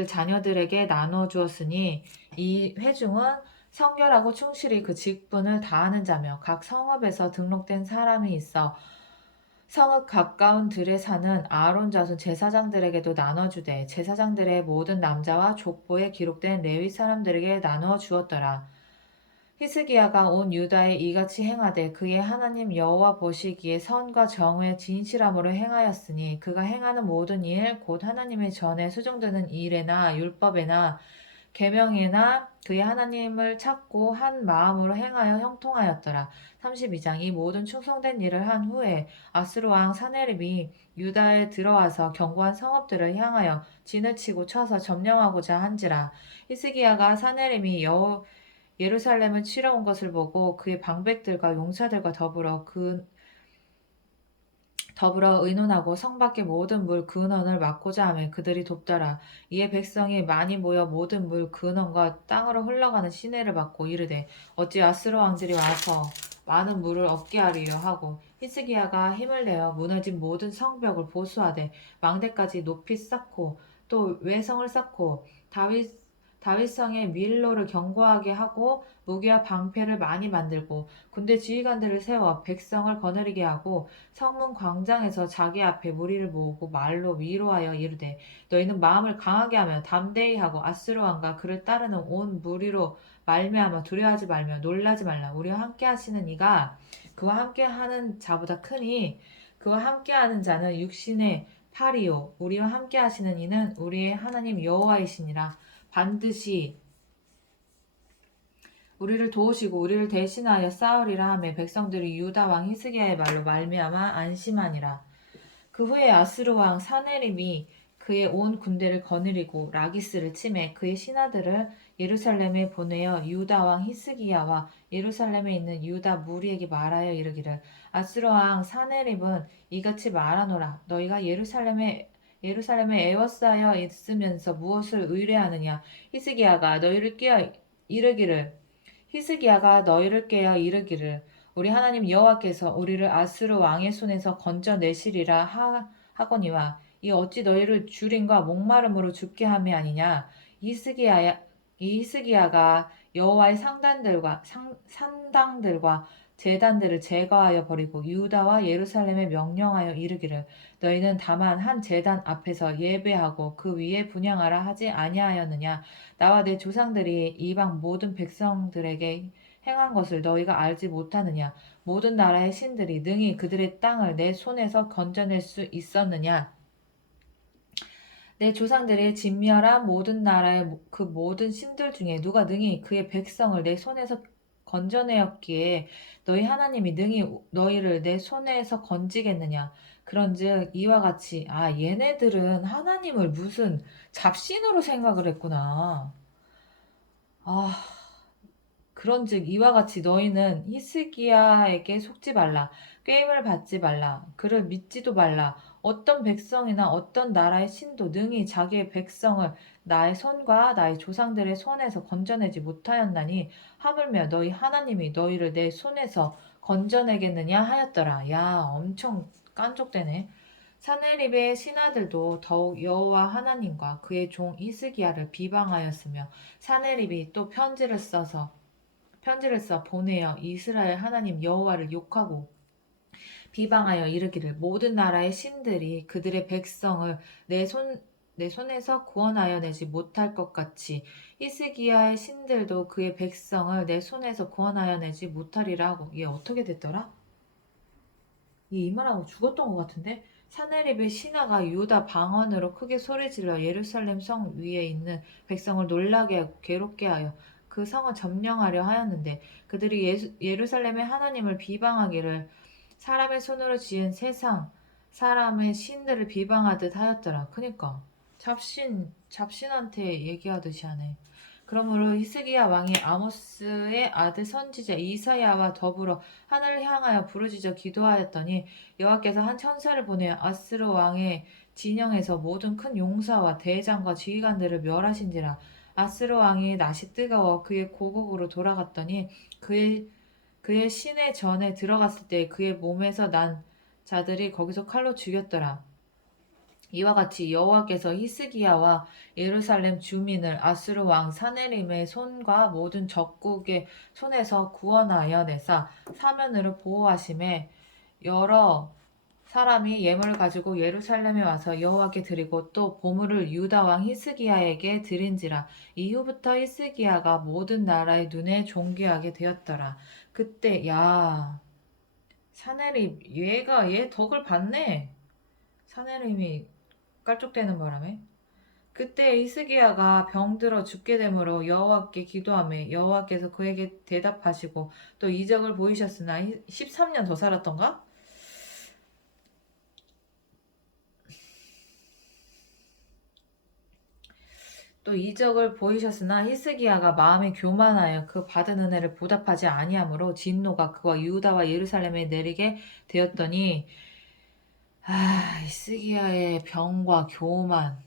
자녀들에게 나눠 주었으니 이 회중은 성결하고 충실히 그 직분을 다하는 자며 각 성읍에서 등록된 사람이 있어 성읍 가까운 들에 사는 아론 자손 제사장들에게도 나눠주되 제사장들의 모든 남자와 족보에 기록된 레위 사람들에게 나누어 주었더라. 히스기야가 온 유다에 이같이 행하되 그의 하나님 여호와 보시기에 선과 정의 진실함으로 행하였으니 그가 행하는 모든 일 곧 하나님의 전에 수종드는 일에나 율법에나 계명에나 그의 하나님을 찾고 한 마음으로 행하여 형통하였더라. 32장. 이 모든 충성된 일을 한 후에 아스루 왕 사네립이 유다에 들어와서 견고한 성읍들을 향하여 진을 치고 쳐서 점령하고자 한지라. 히스기야가 사네립이 예루살렘을 치러 온 것을 보고 그의 방백들과 용사들과 더불어 의논하고 성 밖의 모든 물 근원을 막고자 하며 그들이 돕더라. 이에 백성이 많이 모여 모든 물 근원과 땅으로 흘러가는 시내를 막고 이르되 어찌 아스로 왕들이 와서 많은 물을 얻게 하리려 하고 히스기야가 힘을 내어 무너진 모든 성벽을 보수하되 망대까지 높이 쌓고 또 외성을 쌓고 다윗성의 밀로를 견고하게 하고 무기와 방패를 많이 만들고 군대 지휘관들을 세워 백성을 거느리게 하고 성문 광장에서 자기 앞에 무리를 모으고 말로 위로하여 이르되 너희는 마음을 강하게 하며 담대히 하고 아스루 왕과 그를 따르는 온 무리로 말미암아 두려워하지 말며 놀라지 말라. 우리와 함께 하시는 이가 그와 함께 하는 자보다 크니 그와 함께 하는 자는 육신의 팔이요 우리와 함께 하시는 이는 우리의 하나님 여호와이시니라. 반드시 우리를 도우시고 우리를 대신하여 싸우리라 하며 백성들이 유다 왕 히스기야의 말로 말미암아 안심하니라. 그 후에 아스루 왕 사네립이 그의 온 군대를 거느리고 라기스를 치매 그의 신하들을 예루살렘에 보내어 유다 왕 히스기야와 예루살렘에 있는 유다 무리에게 말하여 이르기를 아스루 왕 사네립은 이같이 말하노라. 너희가 예루살렘에 에워싸여 있으면서 무엇을 의뢰하느냐. 히스기야가 너희를 깨어 이르기를 우리 하나님 여호와께서 우리를 아스루 왕의 손에서 건져내시리라 하거니와 이 어찌 너희를 주림과 목마름으로 죽게 함이 아니냐. 이 히스기야가 여호와의 산당들과 제단들을 제거하여 버리고 유다와 예루살렘에 명령하여 이르기를 너희는 다만 한 제단 앞에서 예배하고 그 위에 분향하라 하지 아니하였느냐. 나와 내 조상들이 이방 모든 백성들에게 행한 것을 너희가 알지 못하느냐. 모든 나라의 신들이 능히 그들의 땅을 내 손에서 건져낼 수 있었느냐. 내 조상들이 진멸한 모든 나라의 그 모든 신들 중에 누가 능히 그의 백성을 내 손에서 건져내었기에 너희 하나님이 능히 너희를 내 손에서 건지겠느냐. 그런즉 이와 같이 얘네들은 하나님을 무슨 잡신으로 생각을 했구나. 그런즉 이와 같이 너희는 히스기야에게 속지 말라. 꾀임을 받지 말라. 그를 믿지도 말라. 어떤 백성이나 어떤 나라의 신도 능히 자기의 백성을 나의 손과 나의 조상들의 손에서 건져내지 못하였나니 하물며 너희 하나님이 너희를 내 손에서 건져내겠느냐 하였더라. 야, 엄청 깐족되네. 사네립의 신하들도 더욱 여호와 하나님과 그의 종 히스기야를 비방하였으며 사네립이 또 편지를 써 보내어 이스라엘 하나님 여호와를 욕하고 비방하여 이르기를 모든 나라의 신들이 그들의 백성을 내 손에서 구원하여 내지 못할 것 같이 히스기야의 신들도 그의 백성을 내 손에서 구원하여 내지 못하리라 하고. 얘 어떻게 됐더라? 얘 이 말하고 죽었던 것 같은데. 사네립의 신하가 유다 방언으로 크게 소리질러 예루살렘 성 위에 있는 백성을 놀라게 하고 괴롭게 하여 그 성을 점령하려 하였는데 그들이 예루살렘의 하나님을 비방하기를 사람의 손으로 지은 세상 사람의 신들을 비방하듯 하였더라. 그니까 잡신한테 얘기하듯이 하네. 그러므로 히스기야 왕이 아모스의 아들 선지자 이사야와 더불어 하늘을 향하여 부르짖어 기도하였더니 여호와께서 한 천사를 보내어 아스루 왕의 진영에서 모든 큰 용사와 대장과 지휘관들을 멸하신지라. 아스루 왕이 낯이 뜨거워 그의 고국으로 돌아갔더니 그의 시내 전에 들어갔을 때 그의 몸에서 난 자들이 거기서 칼로 죽였더라. 이와 같이 여호와께서 히스기야와 예루살렘 주민을 아스루 왕 사네림의 손과 모든 적국의 손에서 구원하여 내사 사면으로 보호하심에 여러 사람이 예물을 가지고 예루살렘에 와서 여호와께 드리고 또 보물을 유다 왕 히스기야에게 드린지라. 이후부터 히스기야가 모든 나라의 눈에 존귀하게 되었더라. 그때 사내립 얘 덕을 봤네. 사내립이 깔쪽대는 바람에. 그때 히스기야가 병들어 죽게 되므로 여호와께 기도하며 여호와께서 그에게 대답하시고 또 이적을 보이셨으나 13년 더 살았던가? 또 이적을 보이셨으나 히스기야가 마음에 교만하여 그 받은 은혜를 보답하지 아니하므로 진노가 그와 유다와 예루살렘에 내리게 되었더니 히스기야의 병과 교만.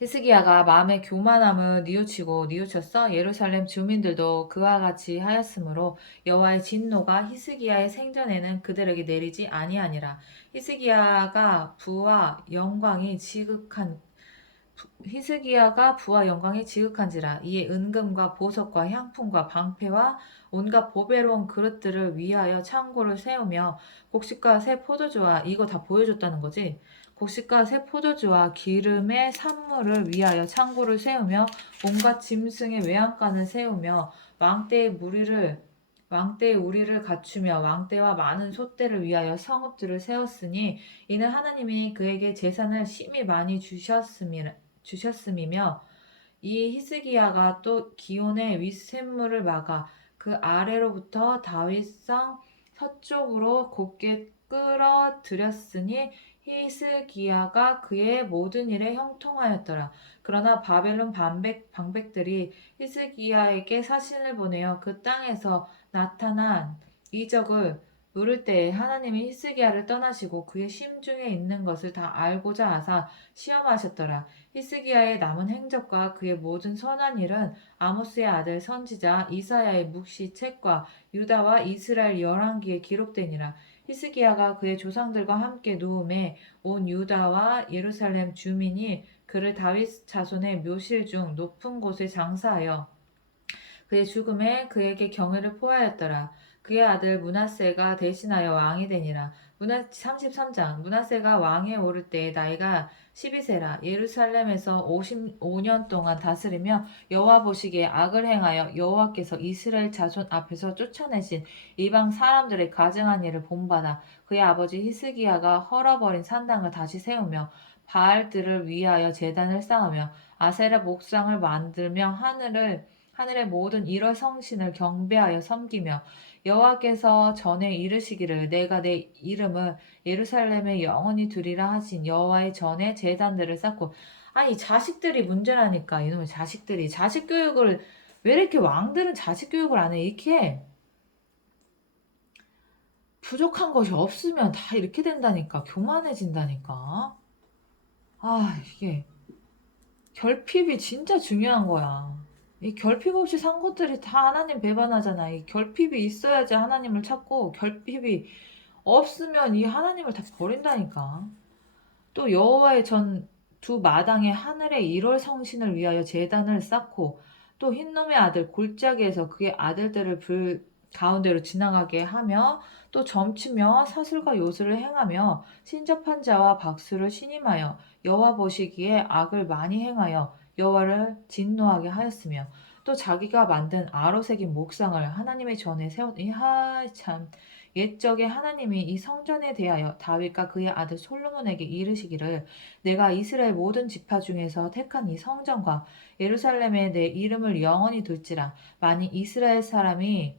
히스기야가 마음의 교만함을 뉘우쳤어. 예루살렘 주민들도 그와 같이 하였으므로 여호와의 진노가 히스기야의 생전에는 그들에게 내리지 아니하니라. 히스기야가 부와 영광이 지극한지라. 이에 은금과 보석과 향품과 방패와 온갖 보배로운 그릇들을 위하여 창고를 세우며 곡식과 새 포도주와 이거 다 보여줬다는 거지. 곡식과 새 포도주와 기름의 산물을 위하여 창고를 세우며 온갖 짐승의 외양간을 세우며 왕대의 우리를 갖추며 왕대와 많은 솥대를 위하여 성읍들을 세웠으니 이는 하나님이 그에게 재산을 심히 많이 주셨음이며 이 히스기야가 또 기온의 윗샘물을 막아 그 아래로부터 다윗성 서쪽으로 곧게 끌어들였으니 히스기야가 그의 모든 일에 형통하였더라. 그러나 바벨론 방백들이 히스기야에게 사신을 보내어 그 땅에서 나타난 이적을 물을 때에 하나님이 히스기야를 떠나시고 그의 심중에 있는 것을 다 알고자 하사 시험하셨더라. 히스기야의 남은 행적과 그의 모든 선한 일은 아모스의 아들 선지자 이사야의 묵시 책과 유다와 이스라엘 열왕기에 기록되니라. 히스기야가 그의 조상들과 함께 누움에 온 유다와 예루살렘 주민이 그를 다윗 자손의 묘실 중 높은 곳에 장사하여 그의 죽음에 그에게 경외를 포하였더라. 그의 아들 므낫세가 대신하여 왕이 되니라. 33장 므낫세가 왕에 오를 때에 나이가 12세라. 예루살렘에서 55년 동안 다스리며 여호와 보시기에 악을 행하여 여호와께서 이스라엘 자손 앞에서 쫓아내신 이방 사람들의 가증한 일을 본받아 그의 아버지 히스기야가 헐어버린 산당을 다시 세우며 바알들을 위하여 제단을 쌓으며 아세라 목상을 만들며 하늘의 모든 일월 성신을 경배하여 섬기며 여호와께서 전에 이르시기를 내가 내 이름을 예루살렘에 영원히 두리라 하신 여호와의 전에 제단들을 쌓고. 아니 자식들이 문제라니까. 이놈의 자식들이 자식 교육을 왜 이렇게 왕들은 자식 교육을 안 해? 이렇게 부족한 것이 없으면 다 이렇게 된다니까. 교만해진다니까. 이게 결핍이 진짜 중요한 거야. 이 결핍 없이 산 것들이 다 하나님 배반하잖아. 이 결핍이 있어야지 하나님을 찾고 결핍이 없으면 이 하나님을 다 버린다니까. 또 여호와의 전 두 마당에 하늘의 일월 성신을 위하여 제단을 쌓고 또 흰놈의 아들 골짜기에서 그의 아들들을 불 가운데로 지나가게 하며 또 점치며 사슬과 요술을 행하며 신접한 자와 박수를 신임하여 여호와 보시기에 악을 많이 행하여 여호와를 진노하게 하였으며 또 자기가 만든 아로 새긴 목상을 하나님의 전에 세웠더니 참 옛적에 하나님이 이 성전에 대하여 다윗과 그의 아들 솔로몬에게 이르시기를 내가 이스라엘 모든 지파 중에서 택한 이 성전과 예루살렘에 내 이름을 영원히 둘지라. 만일 이스라엘 사람이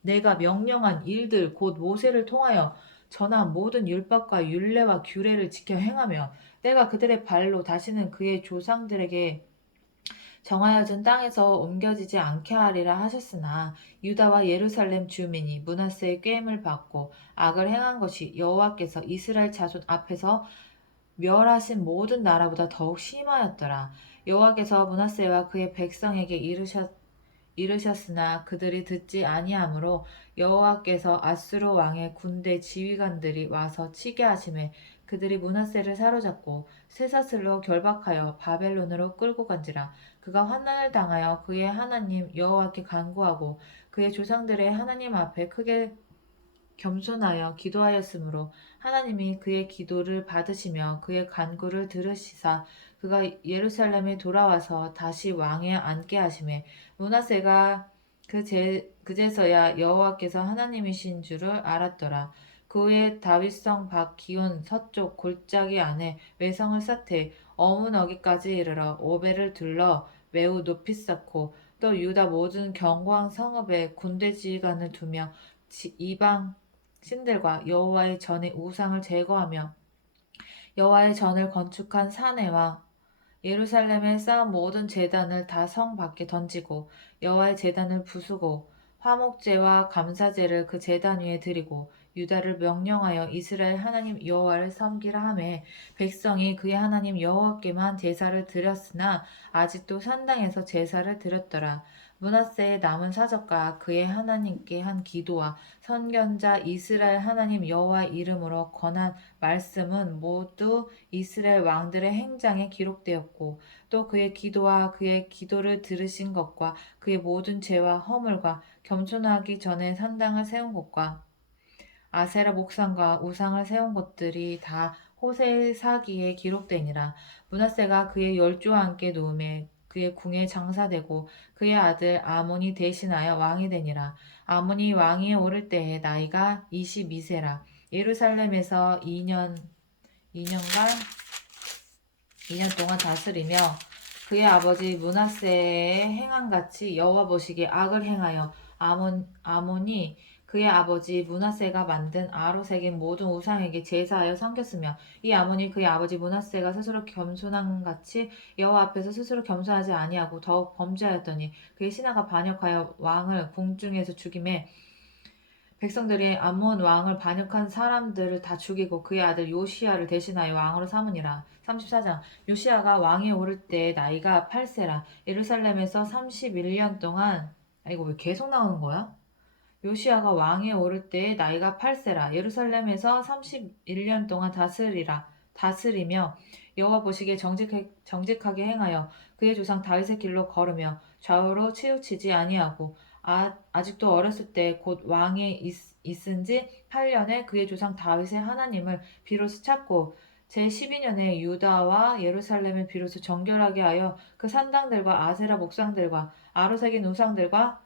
내가 명령한 일들 곧 모세를 통하여 전한 모든 율법과 율례와 규례를 지켜 행하며 내가 그들의 발로 다시는 그의 조상들에게 정하여 준 땅에서 옮겨지지 않게 하리라 하셨으나 유다와 예루살렘 주민이 므낫세의 꾀임을 받고 악을 행한 것이 여호와께서 이스라엘 자손 앞에서 멸하신 모든 나라보다 더욱 심하였더라. 여호와께서 므낫세와 그의 백성에게 이르셨으나 그들이 듣지 아니하므로 여호와께서 아수르 왕의 군대 지휘관들이 와서 치게 하심에 그들이 므낫세를 사로잡고 쇠사슬로 결박하여 바벨론으로 끌고 간지라. 그가 환난을 당하여 그의 하나님 여호와께 간구하고 그의 조상들의 하나님 앞에 크게 겸손하여 기도하였으므로 하나님이 그의 기도를 받으시며 그의 간구를 들으시사 그가 예루살렘에 돌아와서 다시 왕에 앉게 하시매 므낫세가 그제서야 여호와께서 하나님이신 줄을 알았더라. 그 후에 다윗성 밖 기온 서쪽 골짜기 안에 외성을 쌓되 어문어기까지 이르러 오벨을 둘러 매우 높이 쌓고 또 유다 모든 견고한 성읍에 군대 지휘관을 두며 이방 신들과 여호와의 전에 우상을 제거하며 여호와의 전을 건축한 사내와 예루살렘에 쌓은 모든 제단을 다 성 밖에 던지고 여호와의 제단을 부수고 화목제와 감사제를 그 제단 위에 드리고 유다를 명령하여 이스라엘 하나님 여호와를 섬기라 하매 백성이 그의 하나님 여호와께만 제사를 드렸으나 아직도 산당에서 제사를 드렸더라. 므낫세의 남은 사적과 그의 하나님께 한 기도와 선견자 이스라엘 하나님 여호와 이름으로 권한 말씀은 모두 이스라엘 왕들의 행장에 기록되었고 또 그의 기도와 그의 기도를 들으신 것과 그의 모든 죄와 허물과 겸손하기 전에 산당을 세운 것과 아세라 목상과 우상을 세운 것들이 다 호세의 사기에 기록되니라. 므낫세가 그의 열조와 함께 누움에 그의 궁에 장사되고 그의 아들 아몬이 대신하여 왕이 되니라. 아몬이 왕위에 오를 때에 나이가 22세라. 예루살렘에서 2년 동안 다스리며 그의 아버지 므낫세의 행한같이 여호와 보시기에 악을 행하여 아몬이 그의 아버지 므낫세가 만든 아로 새긴 모든 우상에게 제사하여 섬겼으며 이 아몬이 그의 아버지 므낫세가 스스로 겸손한 같이 여호와 앞에서 스스로 겸손하지 아니하고 더욱 범죄하였더니 그의 신하가 반역하여 왕을 궁중에서 죽이매 백성들이 암몬 왕을 반역한 사람들을 다 죽이고 그의 아들 요시야를 대신하여 왕으로 삼으니라. 34장 요시야가 왕에 오를 때 나이가 8세라. 예루살렘에서 31년 동안 이거 왜 계속 나오는 거야? 요시야가 왕에 오를 때 나이가 8세라. 예루살렘에서 31년 동안 다스리며 여호와 보시기에 정직하게 행하여 그의 조상 다윗의 길로 걸으며 좌우로 치우치지 아니하고 아직도 어렸을 때 곧 왕에 있은지 8년에 그의 조상 다윗의 하나님을 비로소 찾고 제12년에 유다와 예루살렘을 비로소 정결하게 하여 그 산당들과 아세라 목상들과 아로새긴 우상들과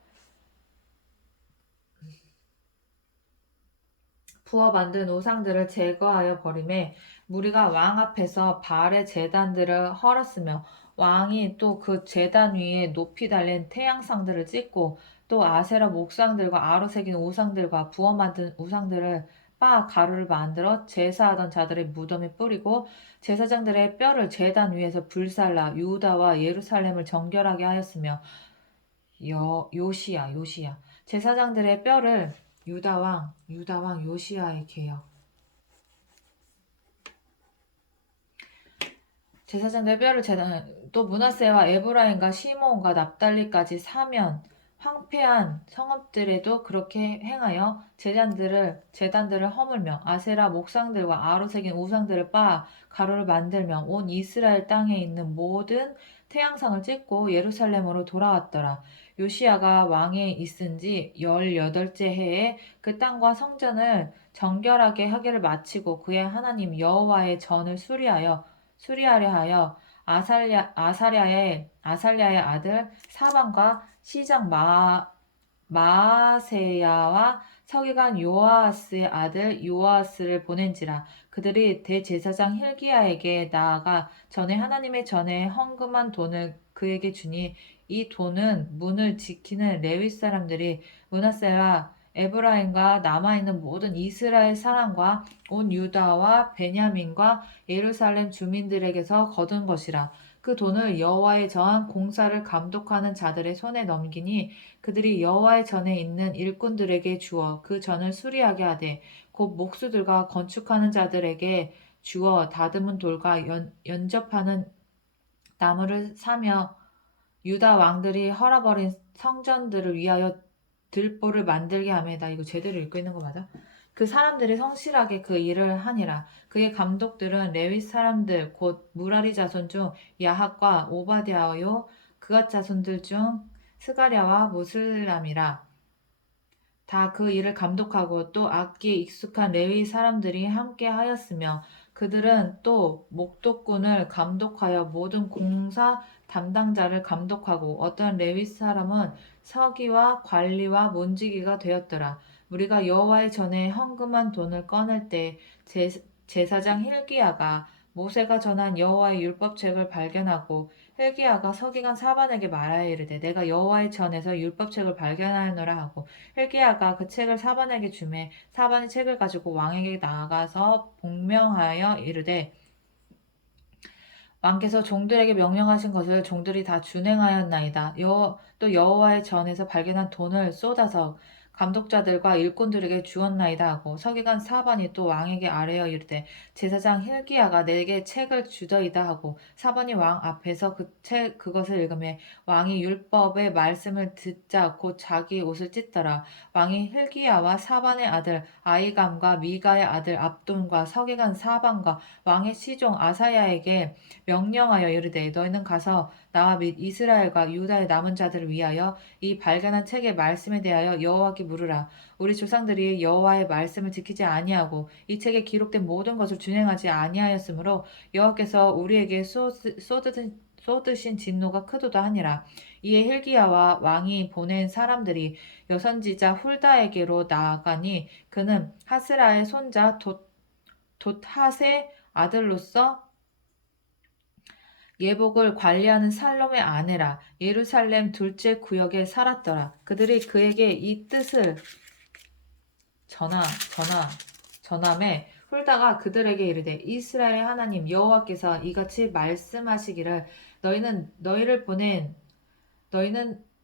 부어 만든 우상들을 제거하여 버리매 무리가 왕 앞에서 바알의 제단들을 헐었으며 왕이 또 그 제단 위에 높이 달린 태양상들을 찍고 또 아세라 목상들과 아로 새긴 우상들과 부어 만든 우상들을 빻아 가루를 만들어 제사하던 자들의 무덤에 뿌리고 제사장들의 뼈를 제단 위에서 불살라 유다와 예루살렘을 정결하게 하였으며 요시야 제사장들의 뼈를 유다왕 요시야의 계요. 제사장들의 뼈를 또 므낫세와 에브라임과 시므온과 납달리까지 사면 황폐한 성읍들에도 그렇게 행하여 제단들을 허물며 아세라 목상들과 아로 새긴 우상들을 빻아 가루를 만들며 온 이스라엘 땅에 있는 모든 태양상을 찍고 예루살렘으로 돌아왔더라. 요시야가 왕에 있은지 18째 해에 그 땅과 성전을 정결하게 하기를 마치고 그의 하나님 여호와의 전을 수리하려 하여 아사랴의 아들 사반과 시장 마아세야와 서기관 요아스의 아들 요아스를 보낸지라. 그들이 대제사장 힐기야에게 나아가 전에 하나님의 전에 헌금한 돈을 그에게 주니 이 돈은 문을 지키는 레위 사람들이 므낫세와 에브라임과 남아있는 모든 이스라엘 사람과 온 유다와 베냐민과 예루살렘 주민들에게서 거둔 것이라. 그 돈을 여호와의 전한 공사를 감독하는 자들의 손에 넘기니 그들이 여호와의 전에 있는 일꾼들에게 주어 그 전을 수리하게 하되 곧 목수들과 건축하는 자들에게 주어 다듬은 돌과 연접하는 나무를 사며 유다 왕들이 헐어버린 성전들을 위하여 들보를 만들게 하며 나 이거 제대로 읽고 있는 거 맞아? 그 사람들이 성실하게 그 일을 하니라. 그의 감독들은 레위 사람들 곧 무라리 자손 중 야핫과 오바댜요 그앗 자손들 중 스가랴와 무슬람이라. 다 그 일을 감독하고 또 악기에 익숙한 레위 사람들이 함께 하였으며 그들은 또 목독꾼을 감독하여 모든 공사 담당자를 감독하고 어떤 레위 사람은 서기와 관리와 문지기가 되었더라. 우리가 여호와의 전에 헌금한 돈을 꺼낼 때 제사장 hil기야가 모세가 전한 여호와의 율법책을 발견하고 hil기야가 서기관 사반에게 말하여 이르되 내가 여호와의 전에서 율법책을 발견하였노라 하고 hil기야가 그 책을 사반에게 주매 사반이 책을 가지고 왕에게 나가서 복명하여 이르되 왕께서 종들에게 명령하신 것을 종들이 다 준행하였나이다. 또 여호와의 전에서 발견한 돈을 쏟아서 감독자들과 일꾼들에게 주었나이다 하고 서기관 사반이 또 왕에게 아뢰어 이르되 제사장 hil기야가 내게 책을 주더이다 하고 사반이 왕 앞에서 그것을 읽으매 왕이 율법의 말씀을 듣자 곧 자기 옷을 찢더라. 왕이 hil기야와 사반의 아들 아히감과 미가의 아들 압돈과 서기관 사반과 왕의 시종 아사야에게 명령하여 이르되 너희는 가서 나와 및 이스라엘과 유다의 남은 자들을 위하여 이 발견한 책의 말씀에 대하여 여호와께 물으라. 우리 조상들이 여호와의 말씀을 지키지 아니하고 이 책에 기록된 모든 것을 준행하지 아니하였으므로 여호와께서 우리에게 쏟으신 진노가 크도다 하니라. 이에 hil기야와 왕이 보낸 사람들이 여선지자 훌다에게로 나아가니 그는 하스라의 손자 돛핫의 아들로서 예복을 관리하는 살롬의 아내라. 예루살렘 둘째 구역에 살았더라. 그들이 그에게 이 뜻을 전함에 훌다가 그들에게 이르되 이스라엘의 하나님 여호와께서 이같이 말씀하시기를 너희는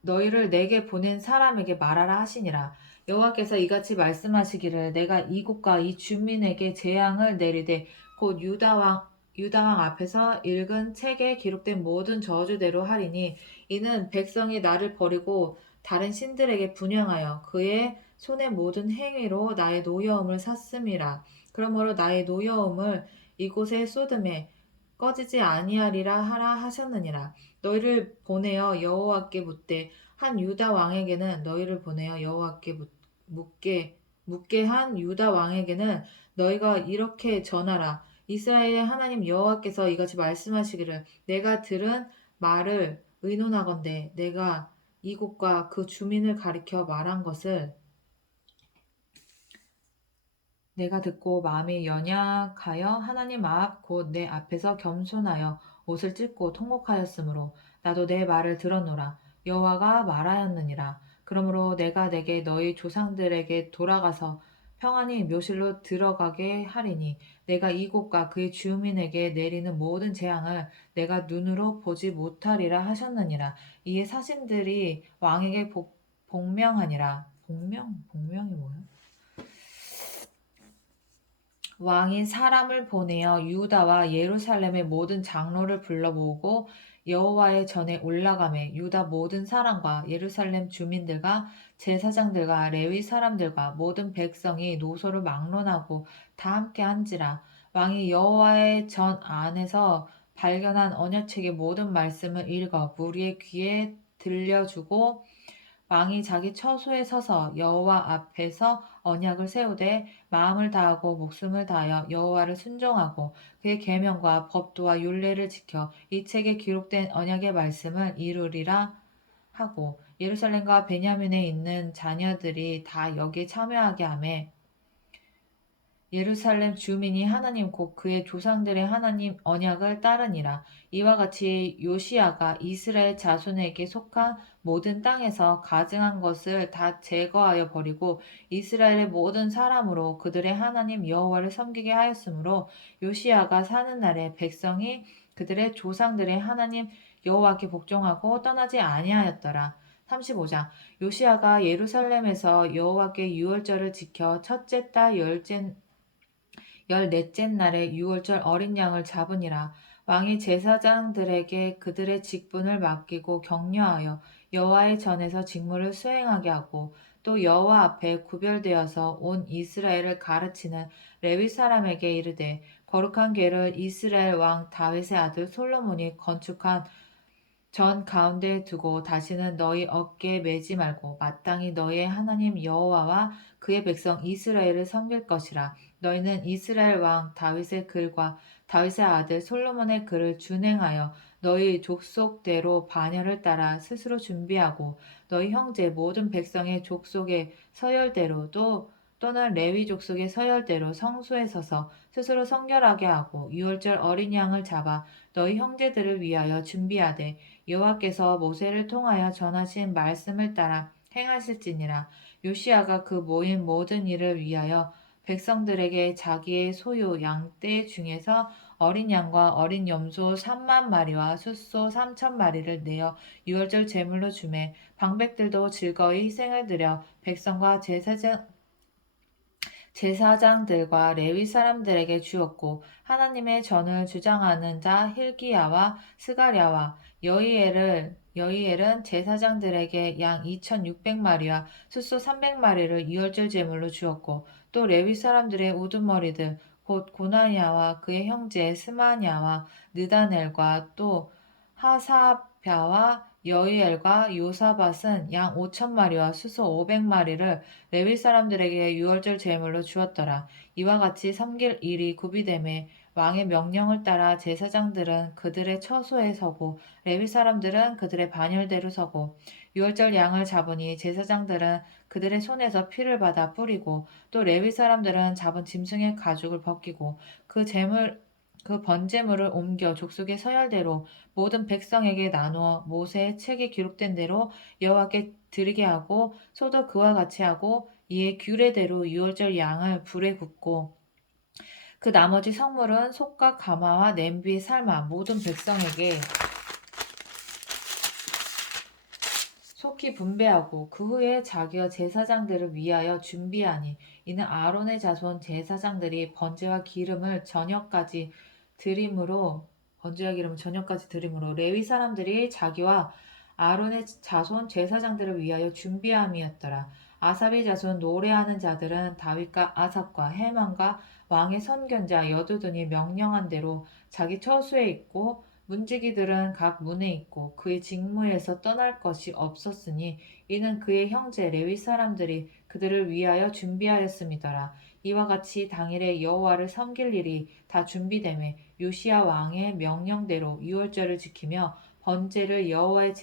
너희를 내게 보낸 사람에게 말하라 하시니라. 여호와께서 이같이 말씀하시기를 내가 이곳과 이 주민에게 재앙을 내리되 곧 유다 왕 앞에서 읽은 책에 기록된 모든 저주대로 하리니 이는 백성이 나를 버리고 다른 신들에게 분향하여 그의 손의 모든 행위로 나의 노여움을 샀음이라. 그러므로 나의 노여움을 이곳에 쏟음에 꺼지지 아니하리라 하라 하셨느니라. 너희를 보내어 여호와께 묻되 한 유다 왕에게는 너희를 보내어 여호와께 묻게 한 유다 왕에게는 너희가 이렇게 전하라. 이스라엘의 하나님 여호와께서 이같이 말씀하시기를 내가 들은 말을 의논하건대 내가 이곳과 그 주민을 가리켜 말한 것을 내가 듣고 마음이 연약하여 하나님 앞 곧 내 앞에서 겸손하여 옷을 찢고 통곡하였으므로 나도 내 말을 들었노라. 여호와가 말하였느니라. 그러므로 내가 내게 너희 조상들에게 돌아가서 평안히 묘실로 들어가게 하리니 내가 이곳과 그의 주민에게 내리는 모든 재앙을 내가 눈으로 보지 못하리라 하셨느니라. 이에 사신들이 왕에게 복명하니라. 복명이 뭐야? 왕이 사람을 보내어 유다와 예루살렘의 모든 장로를 불러 모으고 여호와의 전에 올라가매 유다 모든 사람과 예루살렘 주민들과 제사장들과 레위 사람들과 모든 백성이 노소를 막론하고 다 함께 한지라. 왕이 여호와의 전 안에서 발견한 언약책의 모든 말씀을 읽어 무리의 귀에 들려주고 왕이 자기 처소에 서서 여호와 앞에서 언약을 세우되 마음을 다하고 목숨을 다하여 여호와를 순종하고 그의 계명과 법도와 율례를 지켜 이 책에 기록된 언약의 말씀을 이루리라 하고 예루살렘과 베냐민에 있는 자녀들이 다 여기에 참여하게 하매 예루살렘 주민이 하나님 곧 그의 조상들의 하나님 언약을 따르니라. 이와 같이 요시야가 이스라엘 자손에게 속한 모든 땅에서 가증한 것을 다 제거하여 버리고 이스라엘의 모든 사람으로 그들의 하나님 여호와를 섬기게 하였으므로 요시야가 사는 날에 백성이 그들의 조상들의 하나님 여호와께 복종하고 떠나지 아니하였더라. 35장 요시야가 예루살렘에서 여호와께 유월절을 지켜 첫째 달 열넷째 날에 유월절 어린 양을 잡으니라. 왕이 제사장들에게 그들의 직분을 맡기고 격려하여 여호와의 전에서 직무를 수행하게 하고 또 여호와 앞에 구별되어서 온 이스라엘을 가르치는 레위 사람에게 이르되 거룩한 궤를 이스라엘 왕 다윗의 아들 솔로몬이 건축한 전 가운데에 두고 다시는 너희 어깨에 매지 말고 마땅히 너희의 하나님 여호와와 그의 백성 이스라엘을 섬길 것이라. 너희는 이스라엘 왕 다윗의 글과 다윗의 아들 솔로몬의 글을 준행하여 너희 족속대로 반열을 따라 스스로 준비하고 너희 형제 모든 백성의 족속의 서열대로 또는 레위 족속의 서열대로 성소에 서서 스스로 성결하게 하고 유월절 어린 양을 잡아 너희 형제들을 위하여 준비하되 여호와께서 모세를 통하여 전하신 말씀을 따라 행하실지니라. 요시야가 그 모인 모든 일을 위하여 백성들에게 자기의 소유 양떼 중에서 어린 양과 어린 염소 3만 마리와 숫소 3천 마리를 내어 유월절 제물로 주매 방백들도 즐거이 희생을 드려 백성과 제사장들과 레위 사람들에게 주었고 하나님의 전을 주장하는 자 hil기야와 스가랴와 여이엘은 제사장들에게 양 2,600마리와 숫소 300마리를 유월절 제물로 주었고 또 레위 사람들의 우두머리들 곧 고나니아와 그의 형제 스마냐와 느다넬과 또 하사랴와 여이엘과 요사밧은 양 5,000마리와 숫소 500마리를 레위 사람들에게 유월절 제물로 주었더라. 이와 같이 섬길 일이 구비되매 왕의 명령을 따라 제사장들은 그들의 처소에 서고 레위 사람들은 그들의 반열대로 서고 유월절 양을 잡으니 제사장들은 그들의 손에서 피를 받아 뿌리고 또 레위 사람들은 잡은 짐승의 가죽을 벗기고 그 번제물을 옮겨 족속의 서열대로 모든 백성에게 나누어 모세의 책에 기록된 대로 여호와께 드리게 하고 소도 그와 같이 하고 이에 규례대로 유월절 양을 불에 굽고 그 나머지 성물은 솥과 가마와 냄비에 삶아 모든 백성에게 속히 분배하고 그 후에 자기와 제사장들을 위하여 준비하니 이는 아론의 자손 제사장들이 번제와 기름을 저녁까지 드림으로 레위 사람들이 자기와 아론의 자손 제사장들을 위하여 준비함이었더라. 아삽의 자손 노래하는 자들은 다윗과 아삽과 헤만과 왕의 선견자 여두둔이 명령한 대로 자기 처소에 있고 문지기들은 각 문에 있고 그의 직무에서 떠날 것이 없었으니 이는 그의 형제 레위 사람들이 그들을 위하여 준비하였음이더라. 이와 같이 당일에 여호와를 섬길 일이 다 준비되매 요시야 왕의 명령대로 유월절을 지키며 번제를 여호와의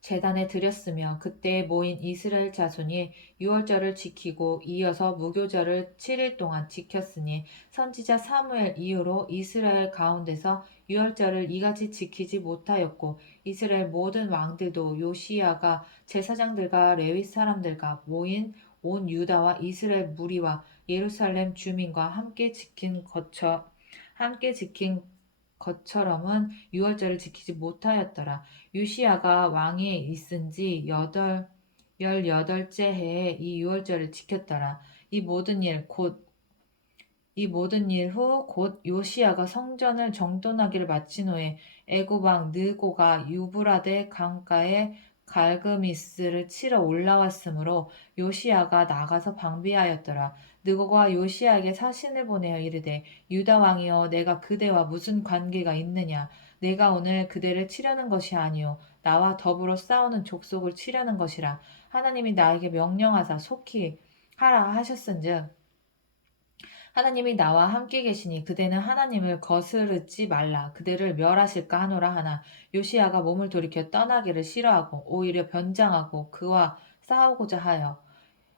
제단에 드렸으며 그때에 모인 이스라엘 자손이 유월절을 지키고 이어서 무교절을 7일 동안 지켰으니 선지자 사무엘 이후로 이스라엘 가운데서 유월절을 이같이 지키지 못하였고 이스라엘 모든 왕들도 요시야가 제사장들과 레위 사람들과 모인 온 유다와 이스라엘 무리와 예루살렘 주민과 함께 지킨 것처럼은 유월절을 지키지 못하였더라. 요시야가 왕위에 있은 지 18째 해에 이 유월절을 지켰더라. 이 모든 일 후 곧 요시야가 성전을 정돈하기를 마친 후에 애굽 왕 느고가 유브라데 강가에 갈그미스를 치러 올라왔으므로 요시야가 나가서 방비하였더라. 느고가 요시야에게 사신을 보내어 이르되 유다 왕이여 내가 그대와 무슨 관계가 있느냐 내가 오늘 그대를 치려는 것이 아니요 나와 더불어 싸우는 족속을 치려는 것이라 하나님이 나에게 명령하사 속히 하라 하셨은즉 하나님이 나와 함께 계시니 그대는 하나님을 거스르지 말라 그대를 멸하실까 하노라 하나 요시야가 몸을 돌이켜 떠나기를 싫어하고 오히려 변장하고 그와 싸우고자 하여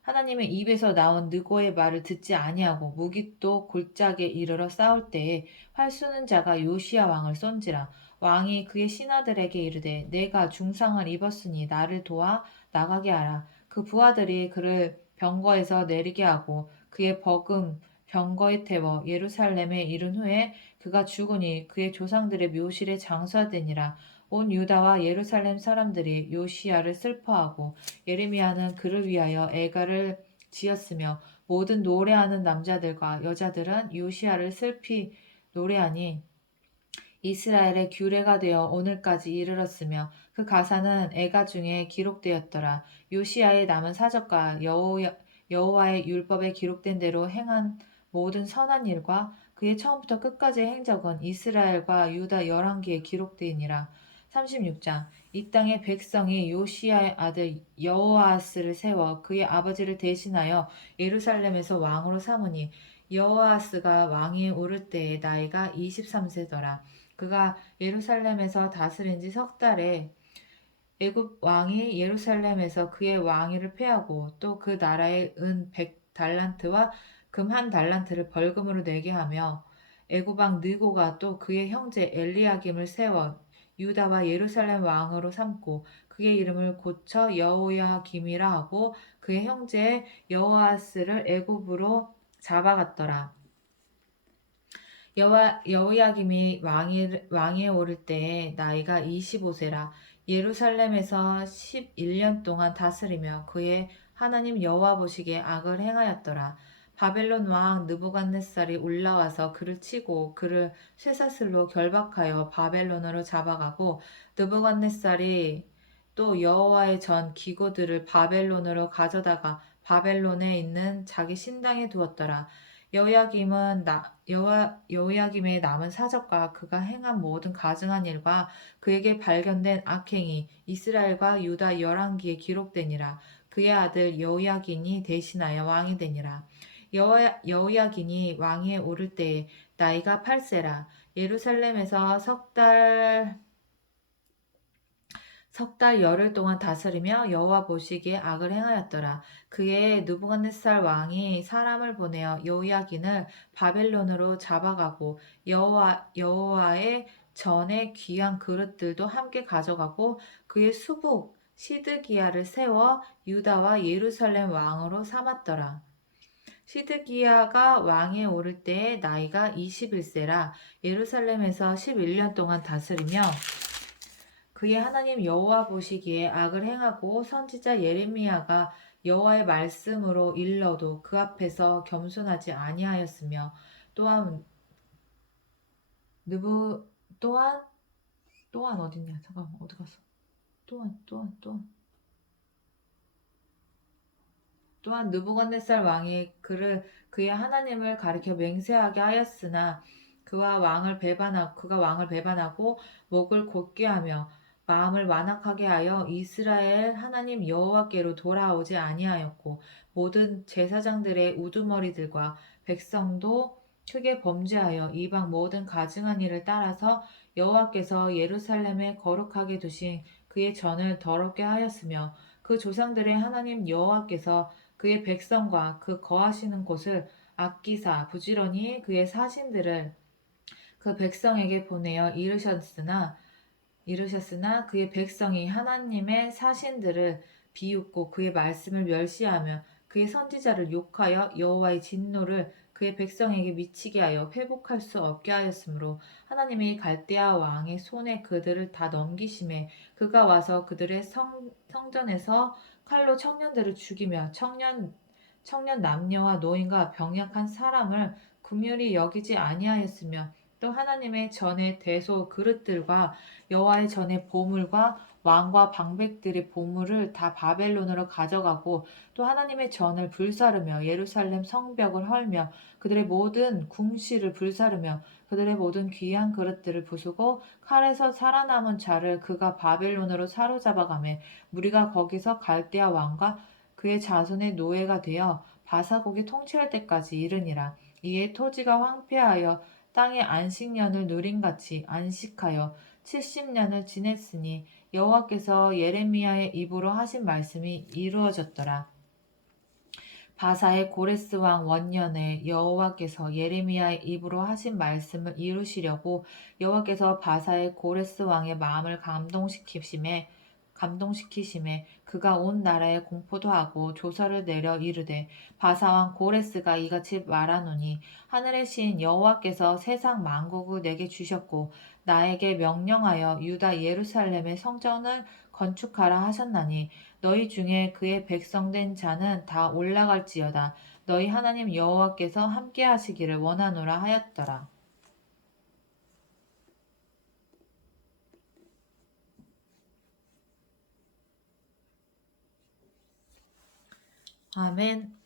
하나님의 입에서 나온 느고의 말을 듣지 아니하고 무깃도 골짜기에 이르러 싸울 때에 활 쏘는 자가 요시야 왕을 쏜지라 왕이 그의 신하들에게 이르되 내가 중상을 입었으니 나를 도와 나가게 하라 그 부하들이 그를 병거에서 내리게 하고 그의 버금 병거에 태워 예루살렘에 이른 후에 그가 죽으니 그의 조상들의 묘실에 장사되니라 온 유다와 예루살렘 사람들이 요시야를 슬퍼하고 예레미야는 그를 위하여 애가를 지었으며 모든 노래하는 남자들과 여자들은 요시야를 슬피 노래하니 이스라엘의 규례가 되어 오늘까지 이르렀으며 그 가사는 애가 중에 기록되었더라. 요시야의 남은 사적과 여호와의 율법에 기록된 대로 행한 모든 선한 일과 그의 처음부터 끝까지의 행적은 이스라엘과 유다 열왕기에 기록되니라. 36장. 이 땅의 백성이 요시야의 아들 여호아스를 세워 그의 아버지를 대신하여 예루살렘에서 왕으로 삼으니 여호아스가 왕위에 오를 때에 나이가 23세더라. 그가 예루살렘에서 다스린 지 석 달에 애굽 왕이 예루살렘에서 그의 왕위를 패하고 또 그 나라에 은 100달란트와 금 1달란트를 벌금으로 내게 하며 애굽 왕 느고가 또 그의 형제 엘리야김을 세워 유다와 예루살렘 왕으로 삼고 그의 이름을 고쳐 여호야김이라 하고 그의 형제 여호아스를 애굽으로 잡아갔더라. 여호야김이 왕위에 오를 때에 나이가 25세라. 예루살렘에서 11년 동안 다스리며 그의 하나님 여호와 보시기에 악을 행하였더라. 바벨론 왕 느부갓네살이 올라와서 그를 치고 그를 쇠사슬로 결박하여 바벨론으로 잡아가고 느부갓네살이 또 여호와의 전 기구들을 바벨론으로 가져다가 바벨론에 있는 자기 신당에 두었더라. 여호야김의 남은 사적과 그가 행한 모든 가증한 일과 그에게 발견된 악행이 이스라엘과 유다 열왕기에 기록되니라. 그의 아들 여호야긴이 대신하여 왕이 되니라. 여호야긴이 왕위에 오를 때에 나이가 8세라. 예루살렘에서 석 달 열흘 동안 다스리며 여호와 보시기에 악을 행하였더라. 그의 느부갓네살 왕이 사람을 보내어 여호야긴을 바벨론으로 잡아가고 여호와의 전에 귀한 그릇들도 함께 가져가고 그의 수복 시드기야를 세워 유다와 예루살렘 왕으로 삼았더라. 시드기야가 왕에 오를 때에 나이가 21세라. 예루살렘에서 11년 동안 다스리며 그의 하나님 여호와 보시기에 악을 행하고 선지자 예레미야가 여호와의 말씀으로 일러도 그 앞에서 겸손하지 아니하였으며 또한 느부 또한 어딨냐? 잠깐만 어디 갔어? 또한 느부갓네살 왕이 그의 하나님을 가리켜 맹세하게 하였으나 그가 왕을 배반하고 목을 곧게 하며 마음을 완악하게 하여 이스라엘 하나님 여호와께로 돌아오지 아니하였고 모든 제사장들의 우두머리들과 백성도 크게 범죄하여 이방 모든 가증한 일을 따라서 여호와께서 예루살렘에 거룩하게 두신 그의 전을 더럽게 하였으며 그 조상들의 하나님 여호와께서 그의 백성과 그 거하시는 곳을 아끼사 부지런히 그의 사신들을 그 백성에게 보내어 이르셨으나 그의 백성이 하나님의 사신들을 비웃고 그의 말씀을 멸시하며 그의 선지자를 욕하여 여호와의 진노를 그의 백성에게 미치게 하여 회복할 수 없게 하였으므로 하나님이 갈대아 왕의 손에 그들을 다 넘기심에 그가 와서 그들의 성전에서 칼로 청년들을 죽이며 청년 남녀와 노인과 병약한 사람을 긍휼히 여기지 아니하였으며 또 하나님의 전의 대소 그릇들과 여호와의 전의 보물과 왕과 방백들의 보물을 다 바벨론으로 가져가고 또 하나님의 전을 불사르며 예루살렘 성벽을 헐며 그들의 모든 궁실을 불사르며 그들의 모든 귀한 그릇들을 부수고 칼에서 살아남은 자를 그가 바벨론으로 사로잡아가매 무리가 거기서 갈대아 왕과 그의 자손의 노예가 되어 바사곡이 통치할 때까지 이르니라. 이에 토지가 황폐하여 땅의 안식년을 누림같이 안식하여 70년을 지냈으니 여호와께서 예레미야의 입으로 하신 말씀이 이루어졌더라. 바사의 고레스 왕 원년에 여호와께서 예레미야의 입으로 하신 말씀을 이루시려고 여호와께서 바사의 고레스 왕의 마음을 감동시키심에 그가 온 나라에 공포도 하고 조서를 내려 이르되 바사 왕 고레스가 이같이 말하노니 하늘의 신 여호와께서 세상 만국을 내게 주셨고 나에게 명령하여 유다 예루살렘의 성전을 건축하라 하셨나니 너희 중에 그의 백성된 자는 다 올라갈지어다. 너희 하나님 여호와께서 함께 하시기를 원하노라 하였더라. 아멘.